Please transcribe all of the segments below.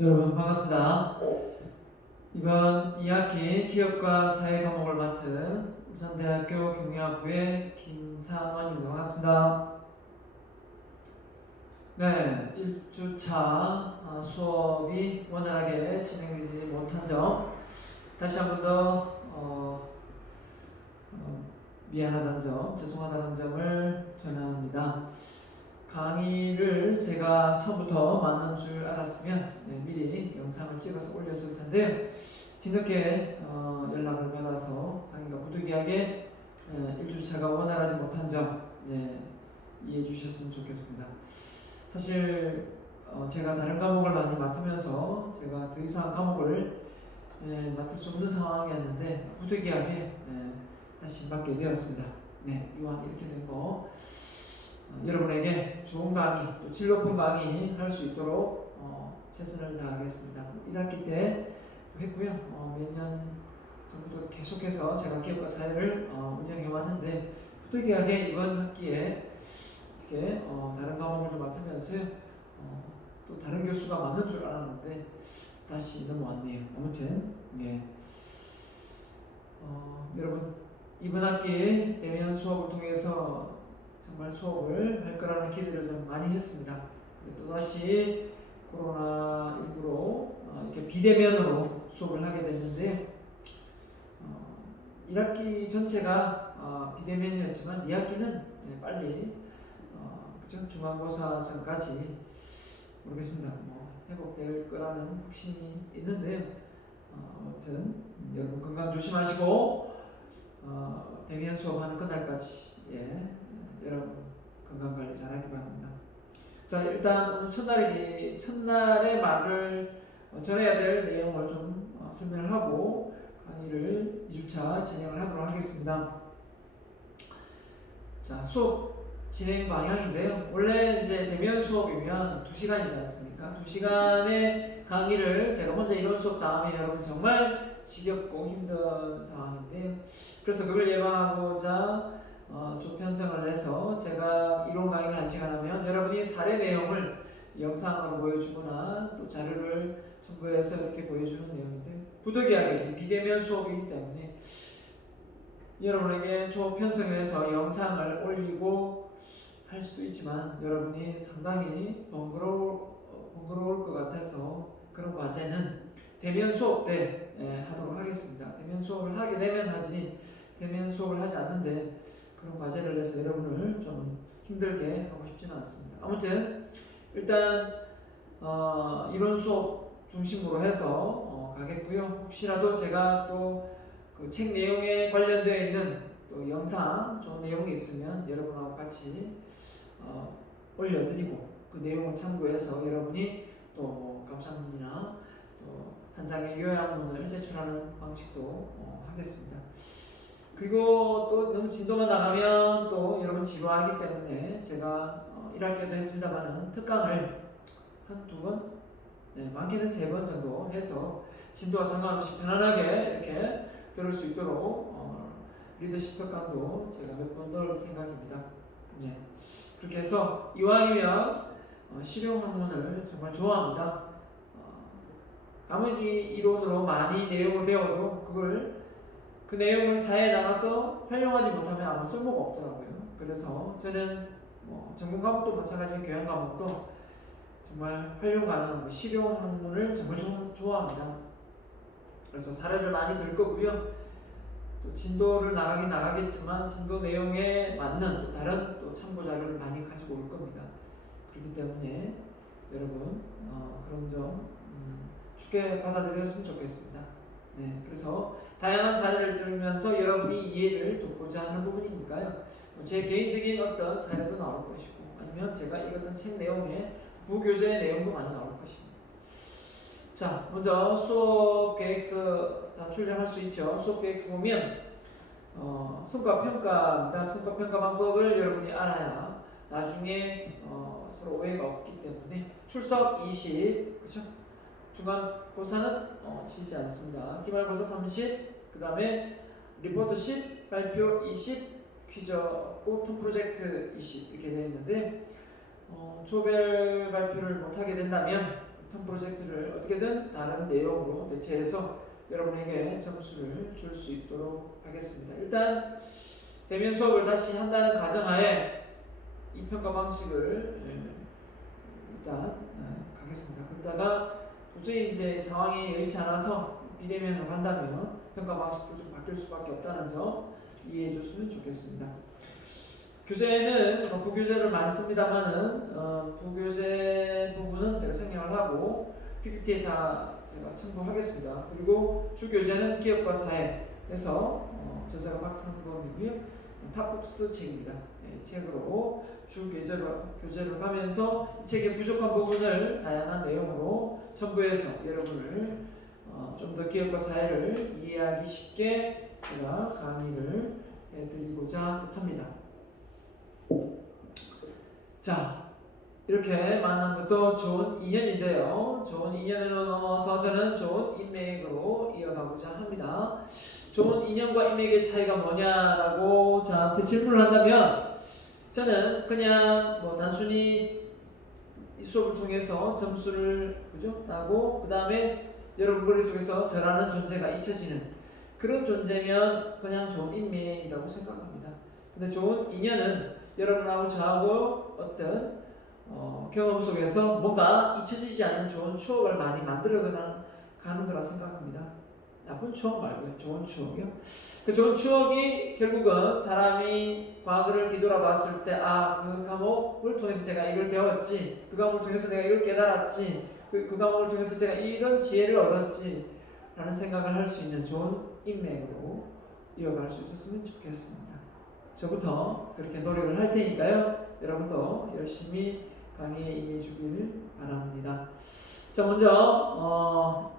여러분 반갑습니다. 이번 2학기 기업과 사회 과목을 맡은 울산대학교 경영학부의 김상원입니다. 반갑습니다. 네, 1주차 수업이 원활하게 진행되지 못한 점 다시 한 번 더 미안하다는 점, 죄송하다는 점을 전합니다. 강의를 제가 처음부터 많은 줄 알았으면 미리 영상을 찍어서 올렸을 텐데 뒤늦게 연락을 받아서 강의가 부득이하게 1주차가 원활하지 못한 점 이해해 주셨으면 좋겠습니다. 사실 제가 다른 과목을 많이 맡으면서 제가 더 이상 과목을 맡을 수 없는 상황이었는데 부득이하게 다시 맡게 되었습니다. 이왕 이렇게 된 거 여러분에게 좋은 강의, 또 질 높은 강의 할 수 있도록 최선을 다하겠습니다. 1학기 때 했고요. 몇 년 전부터 계속해서 제가 기업과 사회를 운영해 왔는데 부득이하게 이번 학기에 이렇게 다른 과목을 좀 맡으면서 또 다른 교수가 맞는 줄 알았는데 다시 넘어왔네요. 아무튼 여러분 이번 학기 대면 수업을 통해서 정말 수업을 할 거라는 기대를 좀 많이 했습니다. 또다시 코로나19로 이렇게 비대면으로 수업을 하게 됐는데 1학기 전체가 비대면이었지만 2학기는 빨리 중간고사전까지 모르겠습니다. 회복될 거라는 확신이 있는데요. 아무튼 여러분 건강 조심하시고 대면 수업하는 그날까지 여러분 건강관리 잘하기 바랍니다. 자, 일단 오늘 첫날의 말을 전해야 될 내용을 좀 설명을 하고 강의를 2주차 진행을 하도록 하겠습니다. 자, 수업 진행 방향인데요. 원래 이제 대면 수업이면 2시간이지 않습니까? 2시간의 강의를 제가 혼자 이론 수업 다음에 여러분 정말 지겹고 힘든 상황인데요. 그래서 그걸 예방하고자 조편성을 해서 제가 이론 강의를 1시간 하면 여러분이 사례 내용을 영상으로 보여주거나 또 자료를 첨부해서 이렇게 보여주는 내용인데 부득이하게 비대면 수업이기 때문에 여러분에게 조편성해서 영상을 올리고 할 수도 있지만 여러분이 상당히 번거로울 것 같아서 그런 과제는 대면 수업 때 하도록 하겠습니다. 대면 수업을 하게 되면 하지 대면 수업을 하지 않는데 그런 과제를 내서 여러분을 좀 힘들게 하고 싶지는 않습니다. 아무튼 일단 이론 수업 중심으로 해서 가겠고요. 혹시라도 제가 또 그 책 내용에 관련되어 있는 또 영상 좋은 내용이 있으면 여러분하고 같이 올려드리고 그 내용을 참고해서 여러분이 또 감상문이나 또 한 장의 요약문을 제출하는 방식도 하겠습니다. 그리고 또 너무 진도만 나가면 또 여러분 지루하기 때문에 제가 1학기에도 했습니다만은 특강을 한 2번? 많게는 3번 정도 해서 진도와 상관없이 편안하게 이렇게 들을 수 있도록 리더십 특강도 제가 몇 번 넣을 생각입니다. 그렇게 해서 이왕이면 실용 학문을 정말 좋아합니다. 아무리 이론으로 많이 내용을 배워도 그 내용을 사회에 나가서 활용하지 못하면 아무 쓸모가 없더라고요. 그래서 저는 전공 과목도 마찬가지로 교양 과목도 정말 활용 가능한 실용 학문을 정말 좋아합니다. 그래서 사례를 많이 들 거고요. 또 진도를 나가겠지만 진도 내용에 맞는 또 다른 또 참고 자료를 많이 가지고 올 겁니다. 그렇기 때문에 여러분 그런 점 쉽게 받아들였으면 좋겠습니다. 그래서 다양한 사례를 들으면서 여러분이 이해를 돕고자 하는 부분이니까요. 제 개인적인 어떤 사례도 나올 것이고 아니면 제가 읽었던 책 내용에 부교재의 내용도 많이 나올 것입니다. 자, 먼저 수업 계획서 다 출력할 수 있죠. 수업 계획서 보면 성과평가입니다. 성과평가 방법을 여러분이 알아야 나중에 서로 오해가 없기 때문에 출석 20, 그렇죠? 중간고사는 치지 않습니다. 기말고사 30, 그 다음에 리포트 10, 발표 20, 퀴즈 톰 프로젝트 20 이렇게 되어 있는데 조별 발표를 못하게 된다면 같은 프로젝트를 어떻게든 다른 내용으로 대체해서 여러분에게 점수를 줄 수 있도록 하겠습니다. 일단 대면 수업을 다시 한다는 가정하에 이 평가 방식을 일단 가겠습니다. 그러다가 도저히 이제 상황이 여의치 않아서 비대면으로 간다면 평가 방식도 좀 바뀔 수밖에 없다는 점 이해해 줬으면 좋겠습니다. 교재는 부교재를 많이 씁니다만은 부교재 부분은 제가 생략을 하고 PPT에 제가 첨부하겠습니다. 그리고 주교재는 기업과 사회에서 저자가 박상범이고요. 탑북스 책입니다. 네, 책으로 교재로 가면서 이 책의 부족한 부분을 다양한 내용으로 첨부해서 여러분을 좀 더 기업과 사회를 이해하기 쉽게 제가 강의를 해드리고자 합니다. 자, 이렇게 만난 것도 좋은 인연인데요. 좋은 인연으로 넘어서 저는 좋은 인맥으로 이어가고자 합니다. 좋은 인연과 인맥의 차이가 뭐냐라고 저한테 질문을 한다면 저는 그냥 단순히 이 수업을 통해서 점수를 따고 그 다음에 여러분 머릿속에서 저라는 존재가 잊혀지는 그런 존재면 그냥 좋은 인맥이라고 생각합니다. 근데 좋은 인연은 여러분하고 저하고 어떤 경험 속에서 뭔가 잊혀지지 않는 좋은 추억을 많이 만들어가는 거라 생각합니다. 나쁜 추억 말고요. 좋은 추억이요. 그 좋은 추억이 결국은 사람이 과거를 뒤돌아봤을 때 그 과목을 통해서 제가 이걸 배웠지, 그 과목을 통해서 내가 이걸 깨달았지, 그 과목을 통해서 제가 이런 지혜를 얻었지 라는 생각을 할 수 있는 좋은 인맥으로 이어갈 수 있었으면 좋겠습니다. 저부터 그렇게 노력을 할 테니까요. 여러분도 열심히 강의에 임해주길 바랍니다. 자, 먼저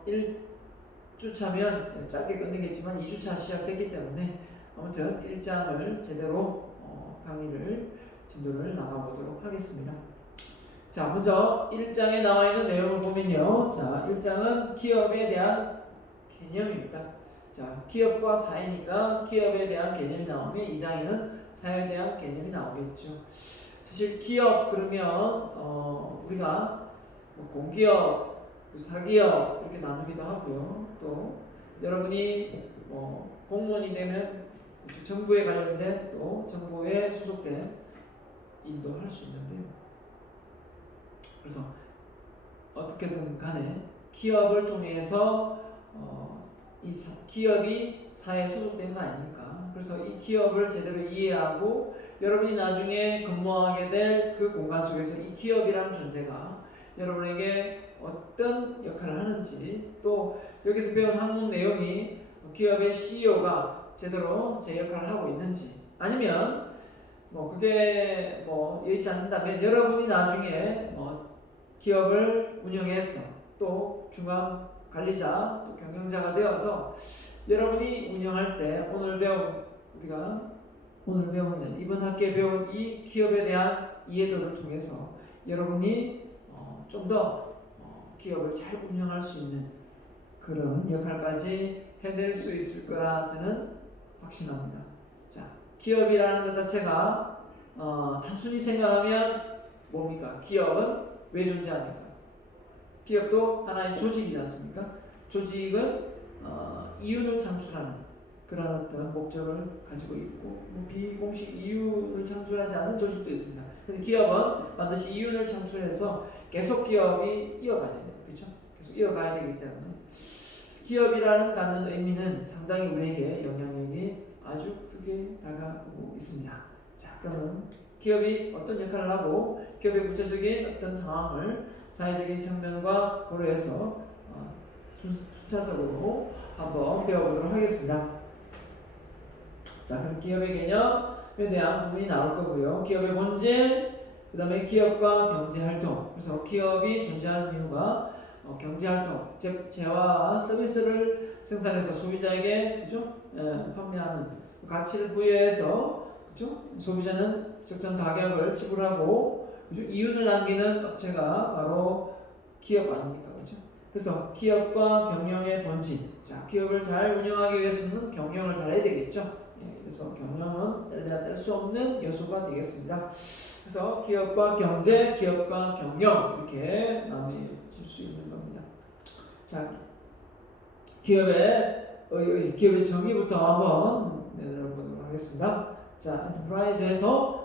1주차면 짧게 끝내겠지만 2주차 시작됐기 때문에 아무튼 1장을 제대로 강의를 진도를 나가보도록 하겠습니다. 자, 먼저 1장에 나와 있는 내용을 보면요. 자, 1장은 기업에 대한 개념입니다. 자, 기업과 사회니까 기업에 대한 개념이 나오면 2장에는 사회에 대한 개념이 나오겠죠. 사실 기업 그러면 우리가 공기업, 사기업 이렇게 나누기도 하고요. 또 여러분이 공무원이 되면 정부에 관련된 또 정부에 소속된 일도 할 수 있는데요. 그래서 어떻게든 간에 기업을 통해서 이 기업이 사회에 소속된 거 아닙니까? 그래서 이 기업을 제대로 이해하고 여러분이 나중에 근무하게 될 그 공간 속에서 이 기업이라는 존재가 여러분에게 어떤 역할을 하는지, 또 여기서 배운 학문 내용이 기업의 CEO가 제대로 제 역할을 하고 있는지, 아니면 그게 여의치 않는다면 여러분이 나중에 기업을 운영해서 또 중간 관리자, 또 경영자가 되어서 여러분이 운영할 때 오늘 배운 이번 학기에 배운 이 기업에 대한 이해도를 통해서 여러분이 좀 더 기업을 잘 운영할 수 있는 그런 역할까지 해낼 수 있을 거라 저는 확신합니다. 자, 기업이라는 것 자체가 단순히 생각하면 뭡니까? 기업은 왜 존재합니까? 기업도 하나의 조직이지 않습니까? 조직은 이윤을 창출하는 그런 어떤 목적을 가지고 있고 비공식 이윤을 창출하지 않는 조직도 있습니다. 근데 기업은 반드시 이윤을 창출해서 계속 기업이 이어가야 돼요. 그렇죠? 계속 이어가야 되기 때문에 기업이라는 갖는 의미는 상당히 우리에게 영향력이 아주 크게 다가오고 있습니다. 자, 그러면 기업이 어떤 역할을 하고 기업의 구체적인 어떤 상황을 사회적인 측면과 고려해서 순차적으로 한번 배워보도록 하겠습니다. 자, 그럼 기업의 개념에 대한 부분이 나올 거고요. 기업의 본질, 그 다음에 기업과 경제활동. 그래서 기업이 존재하는 이유가 경제활동, 즉 재화와 서비스를 생산해서 소비자에게 판매하는 가치를 부여해서 소비자는 적정 가격을 지불하고 이윤을 남기는 업체가 바로 기업 아닙니까? 그래서 기업과 경영의 본질. 자, 기업을 잘 운영하기 위해서는 경영을 잘해야 되겠죠. 그래서 경영은 뗄래야 뗄 수 없는 요소가 되겠습니다. 그래서 기업과 경제, 기업과 경영 이렇게 나눠질 수 있는 겁니다. 자, 기업의 정의부터 한번 내려보도록 하겠습니다. 자, 엔터프라이즈에서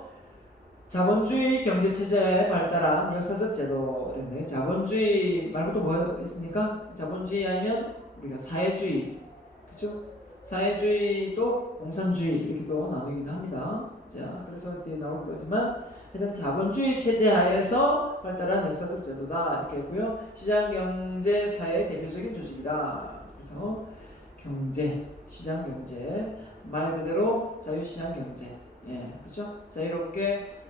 자본주의 경제체제에 발달한 역사적 제도인데, 자본주의 말고 또 뭐가 있습니까? 자본주의 아니면 우리가 사회주의, 그렇죠? 사회주의도 공산주의 이렇게도 나누기도 합니다. 자, 그래서 뒤에 나올 거지만 일단 자본주의 체제 하에서 발달한 역사적 제도다 이렇게 했고요. 시장 경제 사회의 대표적인 조직이다. 그래서 경제, 시장 경제 말 그대로 자유시장 경제, 예, 그렇죠? 자유롭게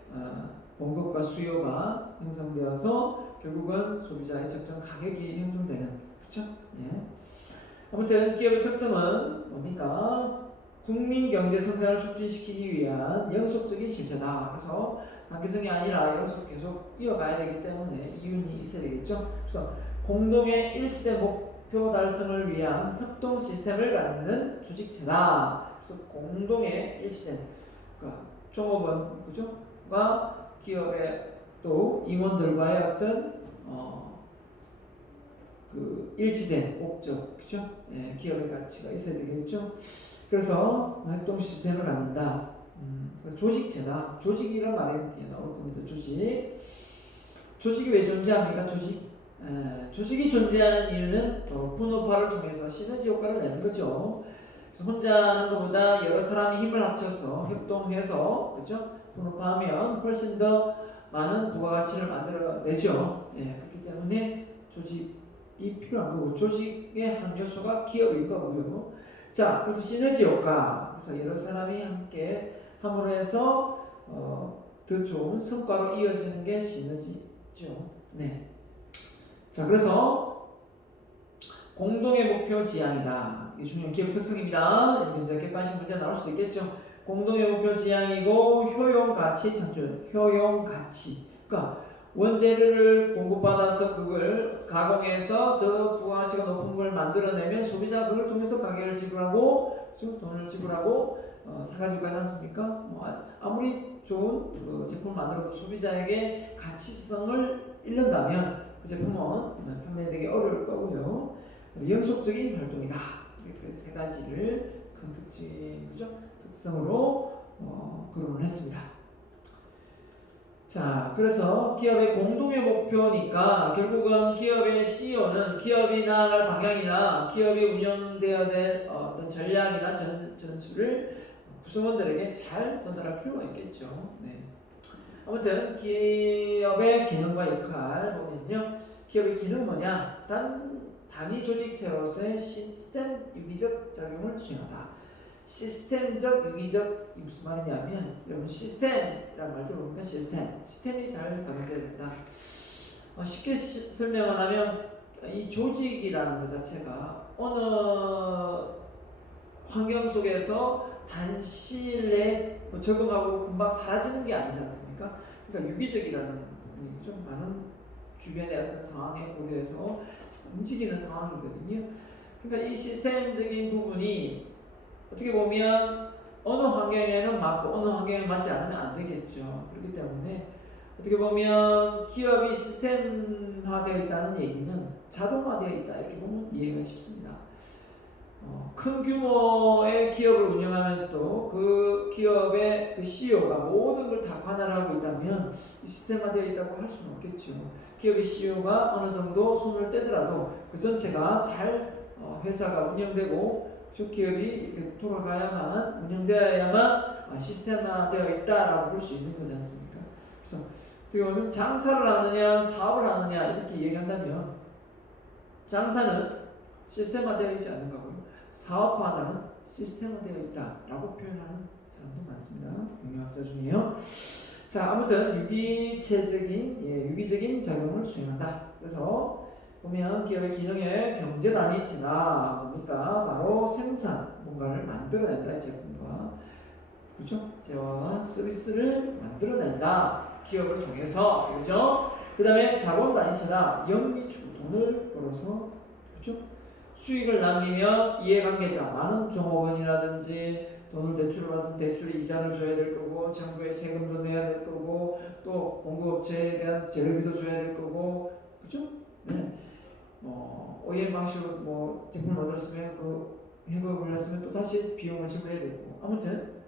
공급과 수요가 형성되어서 결국은 소비자의 적정 가격이 형성되는, 그렇죠? 예. 아무튼 기업의 특성은 뭡니까? 국민 경제 성장을 촉진시키기 위한 영속적인 실체다. 그래서 단기성이 아니라 영속 계속 이어가야 되기 때문에 이윤이 있어야 되겠죠. 그래서 공동의 일치된 목표 달성을 위한 협동 시스템을 갖는 조직체다. 그래서 공동의 일치된, 그러니까 종업원, 그죠? 과 기업의 또 임원들과의 어떤 그 일치된 목적, 그죠? 예, 기업의 가치가 있어야 되겠죠. 그래서 활동 시스템을 갖는다. 조직체다. 조직이란 말이 나올 겁니다. 조직이 왜 존재합니까? 조직이 존재하는 이유는 분업화를 통해서 시너지 효과를 내는 거죠. 그래서 혼자 하는 것보다 여러 사람이 힘을 합쳐서 협동해서, 그렇죠? 분업화하면 훨씬 더 많은 부가가치를 만들어내죠. 예, 그렇기 때문에 조직이 필요한 거고, 조직의 한 요소가 기업일 거고요. 자, 그래서 시너지 효과. 그래서 여러 사람이 함께 함으로 해서 더 좋은 성과로 이어지는 게 시너지죠. 네. 자, 그래서 공동의 목표 지향이다. 이게 중요한 기업 특성입니다. 이제 객관식 문제 나올 수도 있겠죠. 공동의 목표 지향이고 효용 가치 창출. 효용 가치. 그러니까 원재료를 공급받아서 그걸 가공해서 더 부가가치가 높은 걸 만들어내면 소비자가 그걸 통해서 가격을 지불하고 돈을 지불하고 사가지고 가지 않습니까? 아무리 좋은 제품을 만들어도 소비자에게 가치성을 잃는다면 그 제품은 판매되기 어려울 거고요. 영속적인 활동이다. 이렇게 세 가지를 큰 특성으로 거론을 했습니다. 자, 그래서 기업의 공동의 목표니까 결국은 기업의 CEO는 기업이 나아갈 방향이나 기업이 운영되어야 될 어떤 전략이나 전술을 구성원들에게 잘 전달할 필요가 있겠죠. 네. 아무튼 기업의 기능과 역할 보면요, 기업의 기능은 뭐냐? 단위 조직체로서의 시스템 유기적 작용을 수행하다. 시스템적 유기적, 무슨 말이냐면, 여러분 시스템이라는 말 들어보니까 시스템이 잘 반영돼야 된다. 쉽게 설명을 하면 이 조직이라는 것 자체가 어느 환경 속에서 단시일 내에 적응하고 금방 사라지는 게 아니지 않습니까? 그러니까 유기적이라는 부분이 좀 많은 주변의 어떤 상황에 고려해서 움직이는 상황이거든요. 그러니까 이 시스템적인 부분이 어떻게 보면 어느 환경에는 맞고 어느 환경에 맞지 않으면 안 되겠죠. 그렇기 때문에 어떻게 보면 기업이 시스템화되어 있다는 얘기는 자동화되어 있다 이렇게 보면 이해가 쉽습니다. 큰 규모의 기업을 운영하면서도 그 기업의 그 CEO가 모든 걸 다 관할하고 있다면 시스템화되어 있다고 할 수는 없겠죠. 기업의 CEO가 어느 정도 손을 떼더라도 그 전체가 잘 회사가 운영되고 기업이 이렇게 돌아가야만, 운영되어야만 시스템화되어 있다라고 볼 수 있는 거지 않습니까? 그래서 어떻게 보면 장사를 하느냐 사업을 하느냐 이렇게 얘기한다면 장사는 시스템화되어 있지 않은 거고요, 사업화는 시스템화되어 있다라고 표현하는 사람도 많습니다. 경영학자 중에요. 자, 아무튼 유기적인 작용을 수행한다. 그래서 보면 기업의 기능의 경제 단위치나 뭡니까? 바로 생산, 뭔가를 만들어낸다. 제품과, 그렇죠? 재화와 서비스를 만들어낸다. 기업을 통해서, 그렇죠? 그 다음에 자본 단위치나 영리추구, 돈을 벌어서, 그렇죠? 수익을 남기면 이해관계자, 많은 종업원이라든지 돈을 대출을 받으면 대출에 이자를 줘야 될 거고, 정부에 세금도 내야 될 거고, 또 공급업체에 대한 재료비도 줘야 될 거고, 그죠? 네. OEM 방식으로 뭐 제품을 만들었으면 그 협업을 했으면 또 다시 비용을 지불해야 되고, 아무튼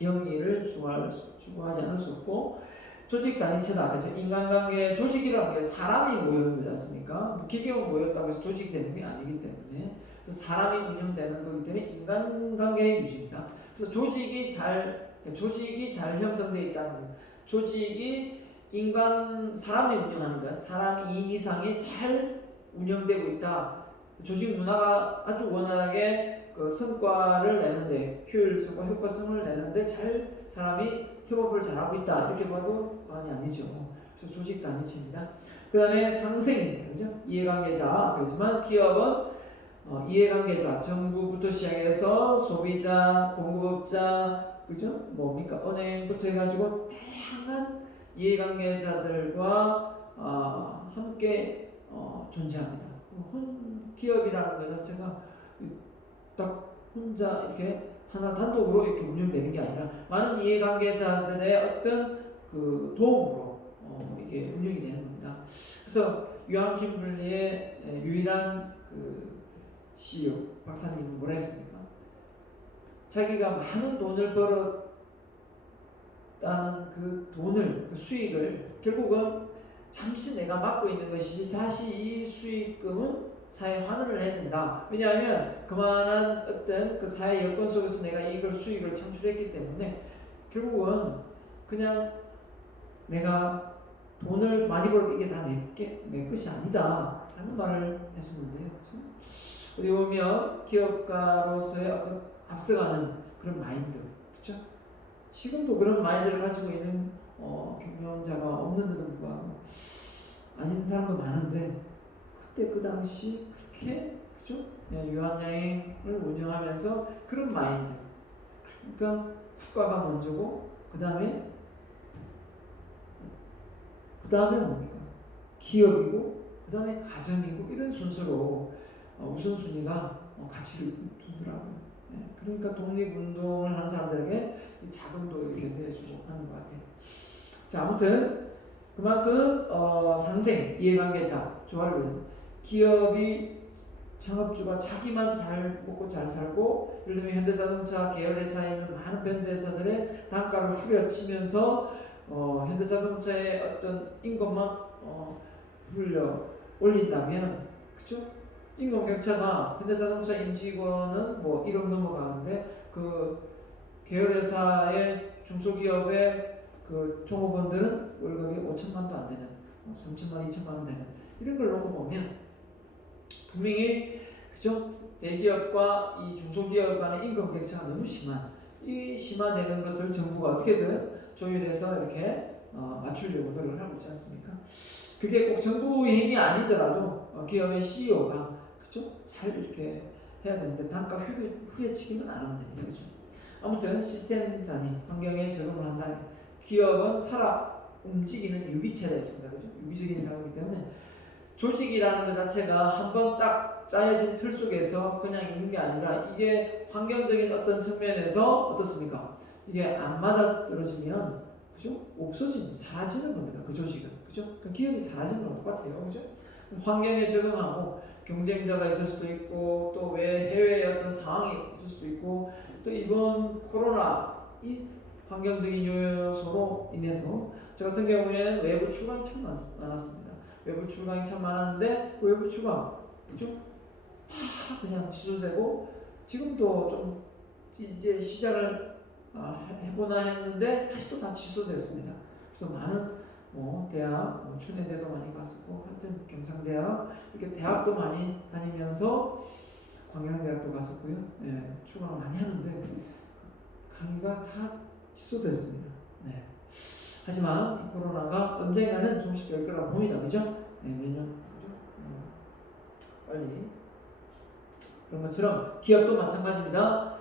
영리를 추구하지 않을 수 없고, 조직 단위체다. 그죠? 인간관계, 조직이라는 게 사람이 모여있는 거지 않습니까? 뭐 기계가 모였다고 해서 조직이 되는 게 아니기 때문에, 그래서 사람이 운영되는 거기 때문에 인간관계의 유지입니다. 그래서 조직이 잘 형성되어 있다는 거예요. 조직이 사람이 운영하는 거야. 사람 2인 이상이 잘 운영되고 있다. 조직 문화가 아주 원활하게 그 성과를 내는데, 효율성과 효과성을 내는데 사람이 협업을 잘하고 있다. 이렇게 봐도 과언이 아니죠. 그래서 조직 단위체입니다. 그 다음에 상생입니다. 그죠? 이해관계자. 그렇지만 기업은 이해관계자, 정부부터 시작해서 소비자, 공급업자, 그죠? 뭡니까? 은행부터 해가지고 다양한 이해관계자들과 함께 존재합니다. 기업이라는 것 자체가 딱 혼자 이렇게 하나 단독으로 이렇게 운영되는 게 아니라 많은 이해관계자들의 어떤 그 도움으로 이게 운영이 되는 겁니다. 그래서 유한 킴블리의 유일한 그 CEO 박사님은 뭐라 했습니까? 자기가 많은 돈을 벌었다는 그 돈을, 그 수익을 결국은 잠시 내가 맡고 있는 것이지 사실 이 수익금은 사회에 환원을 해야 된다. 왜냐하면 그만한 어떤 그 사회 여건 속에서 내가 이걸 수익을 창출했기 때문에 결국은 그냥 내가 돈을 많이 벌고 이게 다 내 것이 아니다 라는 말을 했었는데요. 어디 보면 기업가로서의 어떤 앞서가는 그런 마인드, 그렇죠? 지금도 그런 마인드를 가지고 있는 경영자가 없는데도 불구하고 아닌 사람도 많은데, 그때 그 당시 그렇게, 그죠? 유한양행을 운영하면서 그런 마인드, 그러니까 국가가 먼저고 그 다음에 뭡니까? 기업이고 그 다음에 가정이고, 이런 순서로 우선순위가 가치를 두더라고요. 그러니까 독립운동을 하는 사람들에게 자금도 이렇게 내주고 하는 것 같아요. 자, 아무튼 그만큼 상생, 이해관계자, 조화를, 기업이 창업주가 자기만 잘 먹고 잘 살고, 예를 들면 현대자동차 계열회사에 있는 많은 현대사들의 단가를 후려치면서 현대자동차의 어떤 임금만 흘려 올린다면, 그죠? 임금 격차가 현대자동차 임직원은 뭐 1억 넘어가는데 그 계열회사의 중소기업의 그 종업원들은 월급이 5천만도 안 되는, 3천만, 2천만 원 되는, 이런 걸 놓고 보면 분명히, 그죠? 대기업과 이 중소기업 간의 임금 격차가 너무 심화되는 것을 정부가 어떻게든 조율해서 이렇게 맞추려고 노력을 하고 있지 않습니까? 그게 꼭 정부의 힘이 아니더라도 기업의 CEO가, 그죠? 잘 이렇게 해야 되는데 단가 후려치기는 안 하면 됩니다. 그죠? 아무튼 시스템 단위 환경에 적응을 한다. 기업은 움직이는 유기체가 있습니다. 그죠? 유기적인 상황이기 때문에 조직이라는 것 자체가 한번 딱 짜여진 틀 속에서 그냥 있는 게 아니라, 이게 환경적인 어떤 측면에서 어떻습니까? 이게 안 맞아떨어지면, 그죠? 사라지는 겁니다. 그 조직은. 그죠? 그 기업이 사라지는 거랑 똑같아요. 그죠? 환경에 적응하고 경쟁자가 있을 수도 있고, 또 해외의 어떤 상황이 있을 수도 있고, 또 이번 코로나 이 환경적인 요소로 인해서 저 같은 경우에는 외부 출강이 참 많았습니다. 외부 출강이 참 많았는데 그 외부 출강, 그죠? 다 그냥 취소되고, 지금도 좀 이제 시작을 해보나 했는데 다시 또 다 취소됐습니다. 그래서 많은 대학, 춘해대도 많이 갔었고, 하여튼 경상대학, 이렇게 대학도 많이 다니면서 광양대학도 갔었고요. 출강을 많이 하는데 강의가 다 취소됐습니다. 네. 하지만 이 코로나가 언젠가는 종식될 거라고 봅니다. 그죠? 매년, 그죠? 빨리. 그런 것처럼 기업도 마찬가지입니다.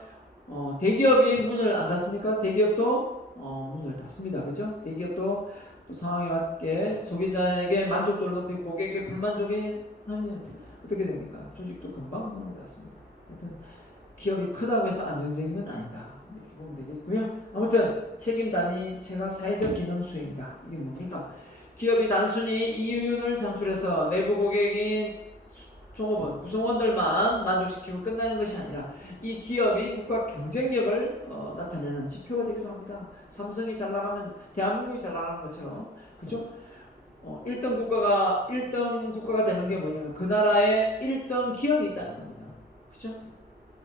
대기업이 문을 안 닫습니까? 대기업도 문을 닫습니다. 그죠? 대기업도 또 상황에 맞게 소비자에게 만족도를 높이고 고객의 불만족이 하면 어떻게 됩니까? 조직도 금방 문을 닫습니다. 하여튼 기업이 크다고 해서 안정적인 건 아니다. 있고요. 아무튼 책임 단위체가 사회적 기능 수행이다. 이게 뭡니까? 기업이 단순히 이윤을 창출해서 내부 고객인 종업원, 구성원들만 만족시키고 끝나는 것이 아니라 이 기업이 국가 경쟁력을 나타내는 지표가 되기도 합니다. 삼성이 잘 나가면 대한민국이 잘 나가는 것처럼, 그죠? 1등 국가가 되는 게 뭐냐면 그 나라에 1등 기업이 있다는 겁니다. 그죠?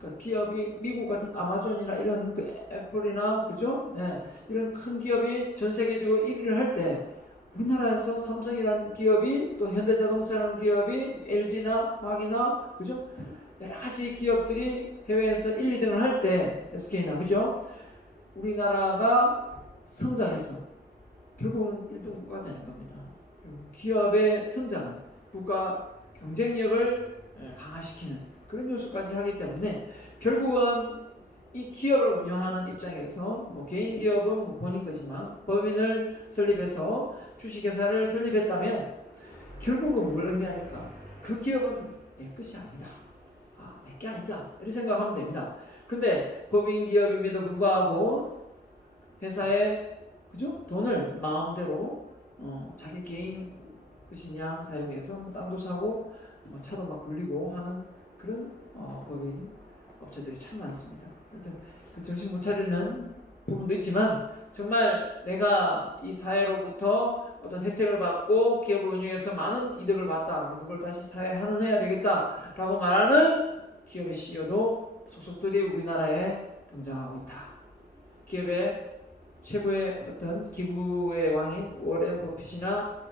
그러니까 기업이 미국 같은 아마존이나 이런 그 애플이나, 그죠? 네, 이런 큰 기업이 전 세계적으로 1위를 할 때 우리나라에서 삼성이라는 기업이, 또 현대자동차라는 기업이, LG나 마기나, 그죠? 여러 가지 기업들이 해외에서 1, 2등을 할 때, SK나, 그죠? 우리나라가 성장해서 결국은 1등 국가가 되는 겁니다. 기업의 성장, 국가 경쟁력을 강화시키는 그런 요소까지 하기 때문에 결국은 이 기업을 운영하는 입장에서 개인 기업은 본인 거지만 법인을 설립해서 주식회사를 설립했다면 결국은 뭘 의미합니까? 그 기업은 내 것이 아니다. 내 게 아니다. 이렇게 생각하면 됩니다. 근데 법인 기업임에도 불구하고 회사에, 그죠? 돈을 마음대로 자기 개인 것이냐 사용해서 땅도 사고 차도 막 굴리고 하는 그런 법인 업체들이 참 많습니다. 하여튼 그 정신 못 차리는 부분도 있지만 정말 내가 이 사회로부터 어떤 혜택을 받고 기업을 운영해서 많은 이득을 봤다. 그걸 다시 사회에 환원해야 되겠다라고 말하는 기업의 CEO도 소속들이 우리나라에 등장하고 있다. 기업의 최고의 어떤 기부의 왕인 워렌 버핏이나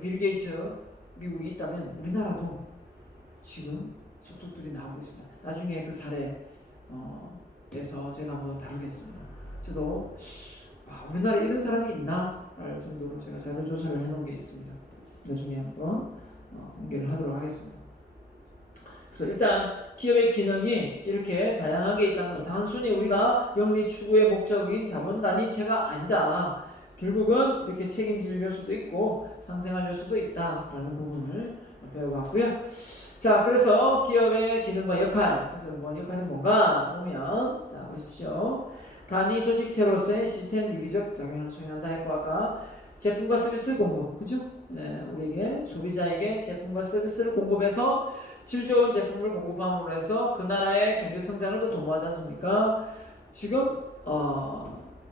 빌 게이츠 미국이 있다면 우리나라도 지금 소속들이 나오고 있습니다. 나중에 그 사례에서 제가 한번 다루겠습니다. 저도 우리나라에 이런 사람이 있나 할 정도로 제가 자료 조사를 해놓은 게 있습니다. 나중에 한번 공개를 하도록 하겠습니다. 그래서 일단 기업의 기능이 이렇게 다양하게 있다는 것, 단순히 우리가 영리 추구의 목적인 자본 단위체가 아니다. 결국은 이렇게 책임질 요소도 있고 상생할 요소도 있다라는 부분을 배워봤고요. 자, 그래서 기업의 기능과 역할, 그래서 역할이 뭔가 보면, 자 보십시오. 단위 조직체로서의 시스템 유기적 작용을 수행한다 했고, 아까 제품과 서비스 공급, 그죠? 네, 우리에게 소비자에게 제품과 서비스를 공급해서 질 좋은 제품을 공급함으로 해서 그 나라의 경제 성장을 또 도모하지 않습니까? 지금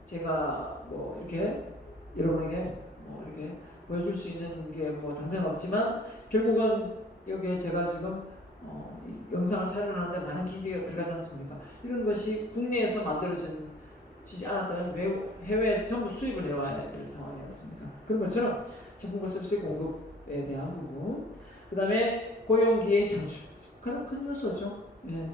제가 이렇게 여러분에게 이렇게 보여줄 수 있는 게 당장 없지만 결국은 여기에 제가 지금 영상을 촬영하는데 많은 기계가 들어가지 않습니까? 이런 것이 국내에서 만들어지지 않았다면 해외에서 전부 수입을 해와야 될 상황이지 않습니까? 그런 것처럼 제품과 서비스 공급에 대한 부분, 그 다음에 고용기회 창출, 가장 큰 요소죠. 네.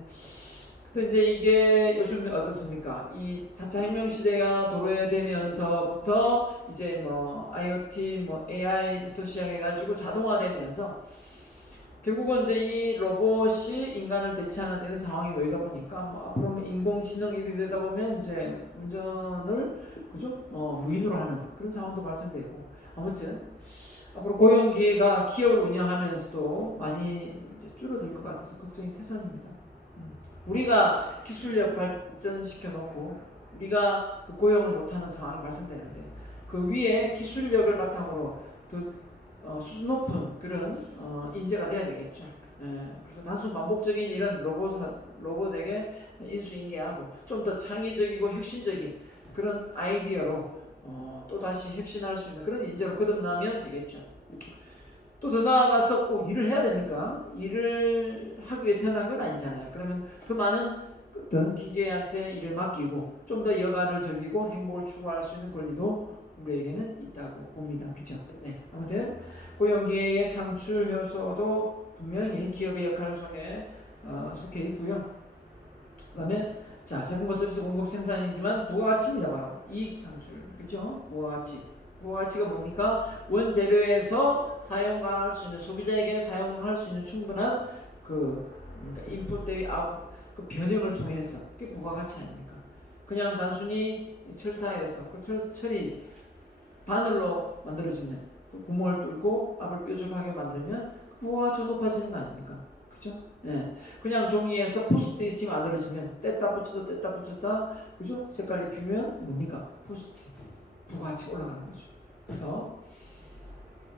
근데 이제 이게 요즘 어떻습니까? 이 4차 혁명 시대가 도래되면서부터 이제 IoT, AI부터 시작해가지고 자동화되면서 결국은 이제 이 로봇이 인간을 대체하는 데는 상황이 놓이다 보니까 앞으로 인공지능이 되다 보면 이제 운전을, 그죠? 무인으로 하는 그런 상황도 발생되고, 아무튼 앞으로 고용 기회가 기업을 운영하면서도 많이 이제 줄어들 것 같아서 걱정이 태산입니다. 우리가 기술력 발전시켜 놓고 우리가 그 고용을 못하는 상황이 발생되는데 그 위에 기술력을 바탕으로 수준 높은 그런 인재가 돼야 되겠죠. 그래서 단순 반복적인 이런 로봇에게 인수인계하고 좀 더 창의적이고 혁신적인 그런 아이디어로 또 다시 혁신할 수 있는 그런 인재로 거듭나면 되겠죠. 또 더 나아가서 꼭 일을 해야 됩니까? 일을 하기 위해 태어난 건 아니잖아요. 그러면 더 많은 어떤 기계한테 일을 맡기고 좀 더 여가를 즐기고 행복을 추구할 수 있는 권리도 우리에게는 있다고 봅니다. 그렇죠? 네. 아무튼 고용기회의 창출 요소도 분명히 기업의 역할 속에 속해 있고요. 그다음에 제품과 서비스 공급 생산이지만 부가가치입니다. 바로 이익 창출, 그렇죠? 부가가치. 부가가치가 뭡니까? 원재료에서 사용할 수 있는, 소비자에게 사용할 수 있는 충분한 그러니까 인풋 대비 그 변형을 통해서 그게 부가가치 아닙니까? 그냥 단순히 철사에서 그 철이 바늘로 만들어지면 구멍을 뚫고 압을 뾰족하게 만들면 부가가치가 높아지는 거 아닙니까? 그죠? 예. 그냥 종이에서 포스트잇이 만들어지면 뗐다 붙였다, 그죠? 색깔 입히면 뭡니까? 포스트잇 부가가치가 올라가는 거죠. 그래서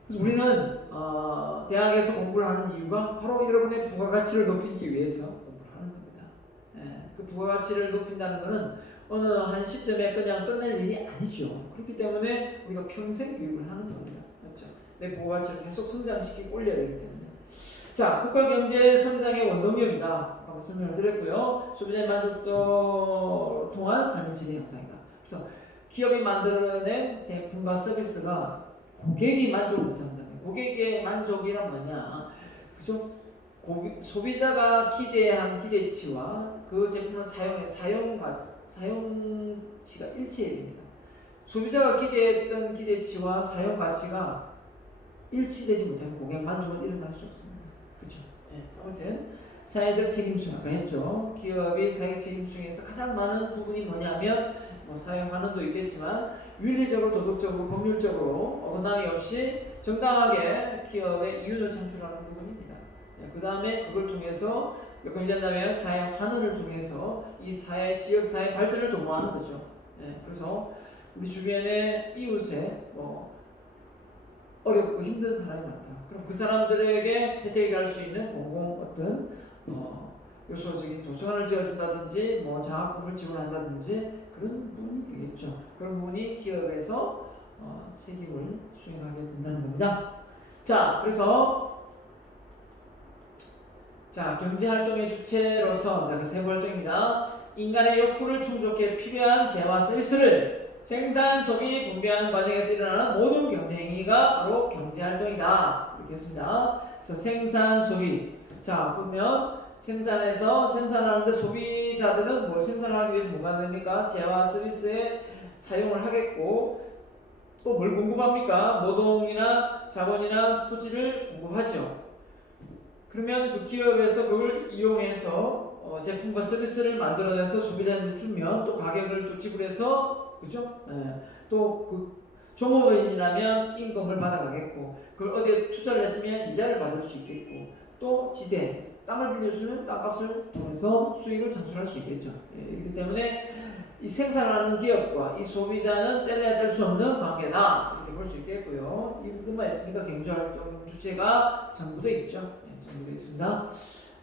우리는 대학에서 공부를 하는 이유가 바로 여러분의 부가가치를 높이기 위해서 공부를 하는 겁니다. 예. 그 부가가치를 높인다는 것은 어느 한 시점에 그냥 끝낼 일이 아니죠. 그렇기 때문에 우리가 평생 교육을 하는 겁니다. 맞죠? 내 부가가치를 계속 성장시키고 올려야 되기 때문에. 자, 국가경제 성장의 원동력이다 라고 설명을 드렸고요. 소비자의 만족도 통한 삶의 질의 향상이다. 그래서 기업이 만들어낸 제품과 서비스가 고객이 만족을 못한다면, 고객의 만족이란 뭐냐, 그죠? 소비자가 기대한 기대치와 그 제품을 사용치가 일치해야 됩니다. 소비자가 기대했던 기대치와 사용 가치가 일치되지 못하면 고객 만족은 일어날 수 없습니다. 그렇죠? 네. 아무튼 사회적 책임수행 아까 했죠. 기업이 사회적 책임수행에서 가장 많은 부분이 뭐냐면 사회 환원도 있겠지만 윤리적으로, 도덕적으로, 법률적으로 어긋남이 없이 정당하게 기업의 이윤을 창출하는 부분입니다. 네. 그 다음에 그걸 통해서 여건이 된다면 사회 환원을 통해서 이 사회, 지역사회 발전을 도모하는 거죠. 네. 그래서 우리 주변에 이웃에 어렵고 힘든 사람이 많다. 그럼 그 사람들에게 혜택이 갈 수 있는 공공 어떤 요소적인 도서관을 지어준다든지 장학금을 지원한다든지 그런 부분이 되겠죠. 그런 부분이 기업에서 책임을 수행하게 된다는 겁니다. 자, 그래서 경제활동의 주체로서 세부 활동입니다. 인간의 욕구를 충족해 필요한 재화 서비스를 생산, 소비, 분배하는 과정에서 일어나는 모든 경제 행위가 바로 경제활동이다. 이렇게 했습니다. 그래서 생산, 소비. 자, 보면 생산하는데 소비자들은 뭘 생산하기 위해서 뭐가 됩니까? 재화 서비스에 사용을 하겠고 또 뭘 공급합니까? 노동이나 자본이나 토지를 공급하죠. 그러면 그 기업에서 그걸 이용해서 제품과 서비스를 만들어내서 소비자한테 주면 또 가격을 또 지불해서 그죠? 또 그 종업원이라면 임금을 받아가겠고 그걸 어디에 투자를 했으면 이자를 받을 수 있겠고 또 지대 땅을 빌려주면 땅값을 통해서 수익을 창출할 수 있겠죠. 그렇기 때문에 이 생산하는 기업과 이 소비자는 떼내야 뗄 수 없는 관계다 이렇게 볼 수 있겠고요. 이것만 있으니까 경제활동 주체가 정부돼 있죠. 정부돼 있습니다.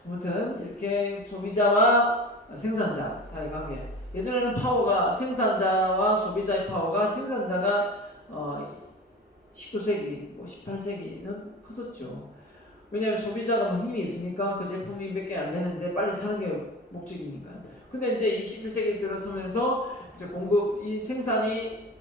아무튼 이렇게 소비자와 생산자 사이관계. 예전에는 파워가 생산자와 소비자의 파워가 생산자가 19세기, 18세기는 컸었죠. 왜냐하면 소비자가 힘이 있으니까 그 제품이 몇 개 안 되는데 빨리 사는 게 목적이니까. 근데 이제 21세기 들어서면서 이제 이 생산이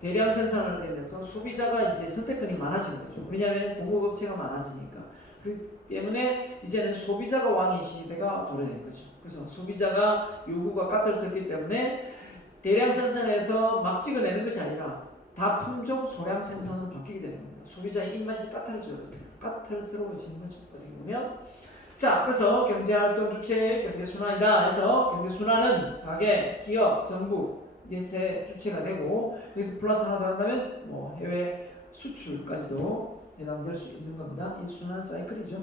대량 생산을 되면서 소비자가 이제 선택권이 많아지는 거죠. 왜냐하면 공급업체가 많아지니까. 그렇기 때문에 이제는 소비자가 왕의 시대가 도래된 거죠. 그래서 소비자가 요구가 까탈스럽기 때문에 대량 생산에서 막 찍어내는 것이 아니라 다품종 소량 생산으로 바뀌게 되는 겁니다. 소비자의 입맛이 까탈스러워지는 거죠. 어떻게 보면. 자, 그래서 경제활동 주체 경제순환이다 해서 경제순환은 가게, 기업, 정부 이게 세 주체가 되고 여기서 플러스 하나 더 한다면 해외 수출까지도 해당될 수 있는 겁니다. 이 순환 사이클이죠.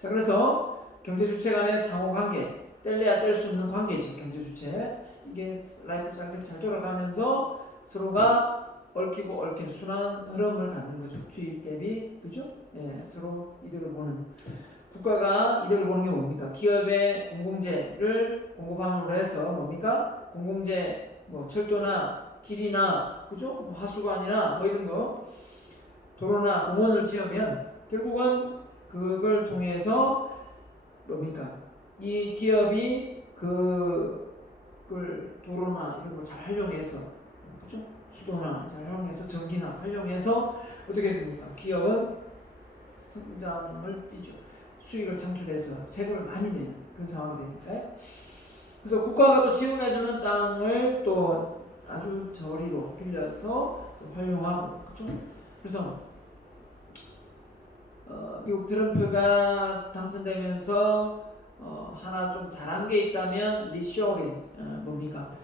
자, 그래서 경제 주체 간의 상호관계, 뗄래야 뗄 수 없는 관계지 경제 주체. 이게 라이프 사이클 잘 돌아가면서 서로가 얽히고 얽힌 순환 흐름을 갖는 거죠. 투입 대비, 그죠? 서로 이득을 보는. 국가가 이득을 보는 게 뭡니까? 기업의 공공재를 공급함으로 해서 뭡니까? 공공재, 철도나 길이나, 그죠? 하수관이나 이런 거, 도로나 공원을 지으면 결국은 그걸 통해서 뭡니까? 이 기업이 그걸 도로나 이런 걸 잘 활용해서, 그죠? 수도나 잘 활용해서 전기나 활용해서 어떻게 됩니까? 기업은 성장을 띠죠. 수익을 창출해서 세금을 많이 내는 그런 상황이 되니까요. 그래서 국가가 또 지원해주는 땅을 또 아주 저리로 빌려서 또 활용하고, 그렇죠? 그래서 미국 트럼프가 당선되면서 하나 좀 잘한 게 있다면 리쇼링, 뭡니까?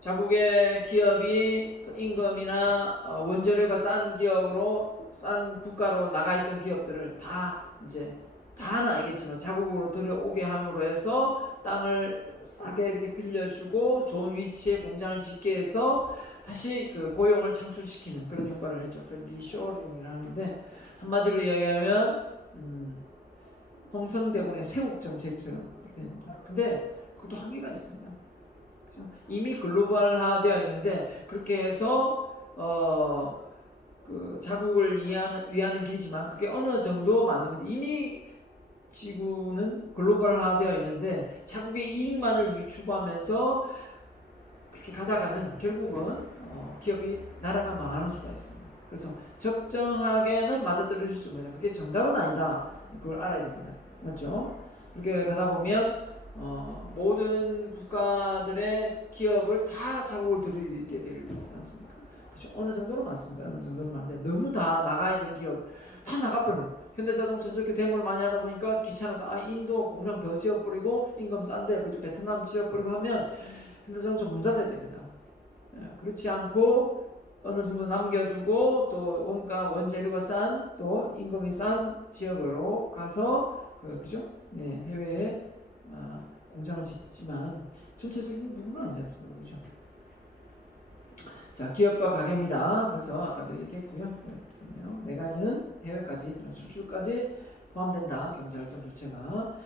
자국의 기업이 임금이나 원재료가 싼 기업으로 싼 국가로 나가 있던 기업들을 다 이제 다는 알겠지만 자국으로 들어오게 함으로 해서 땅을 싸게 이렇게 빌려주고 좋은 위치에 공장을 짓게 해서 다시 그 고용을 창출시키는 그런 효과를 해줘. 그런 리쇼링이라는 건데 한마디로 이야기하면 홍성대군의 세국 정책처럼 이렇게 됩니다. 근데 그것도 한계가 있습니다. 그렇죠? 이미 글로벌화되어 있는데 그렇게 해서 그 자국을 위하는 길이지만 그게 어느 정도 맞는 거죠. 이미 지구는 글로벌화되어 있는데 자국의 이익만을 추구하면서 그렇게 가다가는 결국은 기업이 나라가 망하는 수가 있습니다. 그래서 적정하게는 맞아떨어질 수 있는 그게 정답은 아니다. 그걸 알아야 됩니다. 맞죠? 그렇게 가다 보면 모든 국가들의 기업을 다 자국을 들이게 되지 않습니까? 그렇죠? 어느 정도는 맞습니다. 어느 정도는 맞는데 너무 다 나가 있는 기업 다 나가버려. 현대자동차 저렇게 대물 많이 하다 보니까 귀찮아서 인도 공장 더 지어버리고 임금 싼데 그죠? 베트남 지어버리고 하면 현대자동차 문 닫아야 됩니다. 그렇지 않고 어느 정도 남겨두고 또 원가 원재료가 싼 또 임금이 싼 지역으로 가서 그죠? 네, 해외에 공장을 짓지만 전체적인 부분은 아니지 않습니까? 그죠? 자, 기업과 가게입니다. 그래서 아까도 얘기했고요. 네 가지는 해외까지 수출까지 포함된다. 경제활동 주체가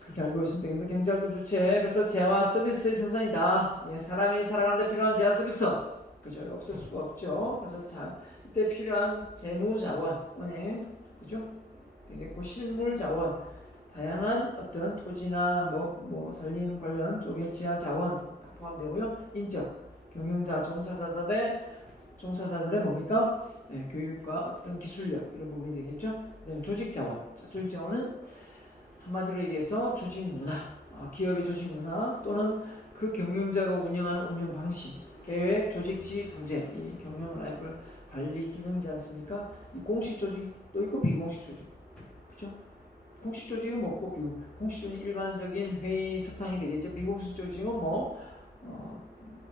그렇게 알고 있으면 되겠는데 경제활동 주체 그래서 재화 서비스의 생산이다. 예, 사람이 살아가는 데 필요한 재화 서비스 그죠? 없을 수가 없죠. 그래서 이때 필요한 재무 자원, 은행 그죠? 되겠고 실물 자원, 다양한 어떤 토지나 뭐 산림 관련 쪽의 지하 자원 포함되고요. 인적, 경영자, 종사자들의 뭡니까? 네, 교육과 어떤 기술력 이런 부분이 되겠죠. 조직 자원, 조직 자원은 한마디로 얘기해서 조직 문화, 기업의 조직 문화 또는 그 경영자가 운영하는 운영 방식, 계획, 조직, 지휘, 통제, 이 경영 라이프 관리 기능이지 않습니까? 공식 조직도 있고 비공식 조직, 그렇죠? 공식 조직은 뭐고 공식 조직 일반적인 회의 석상이 되겠죠. 비공식 조직은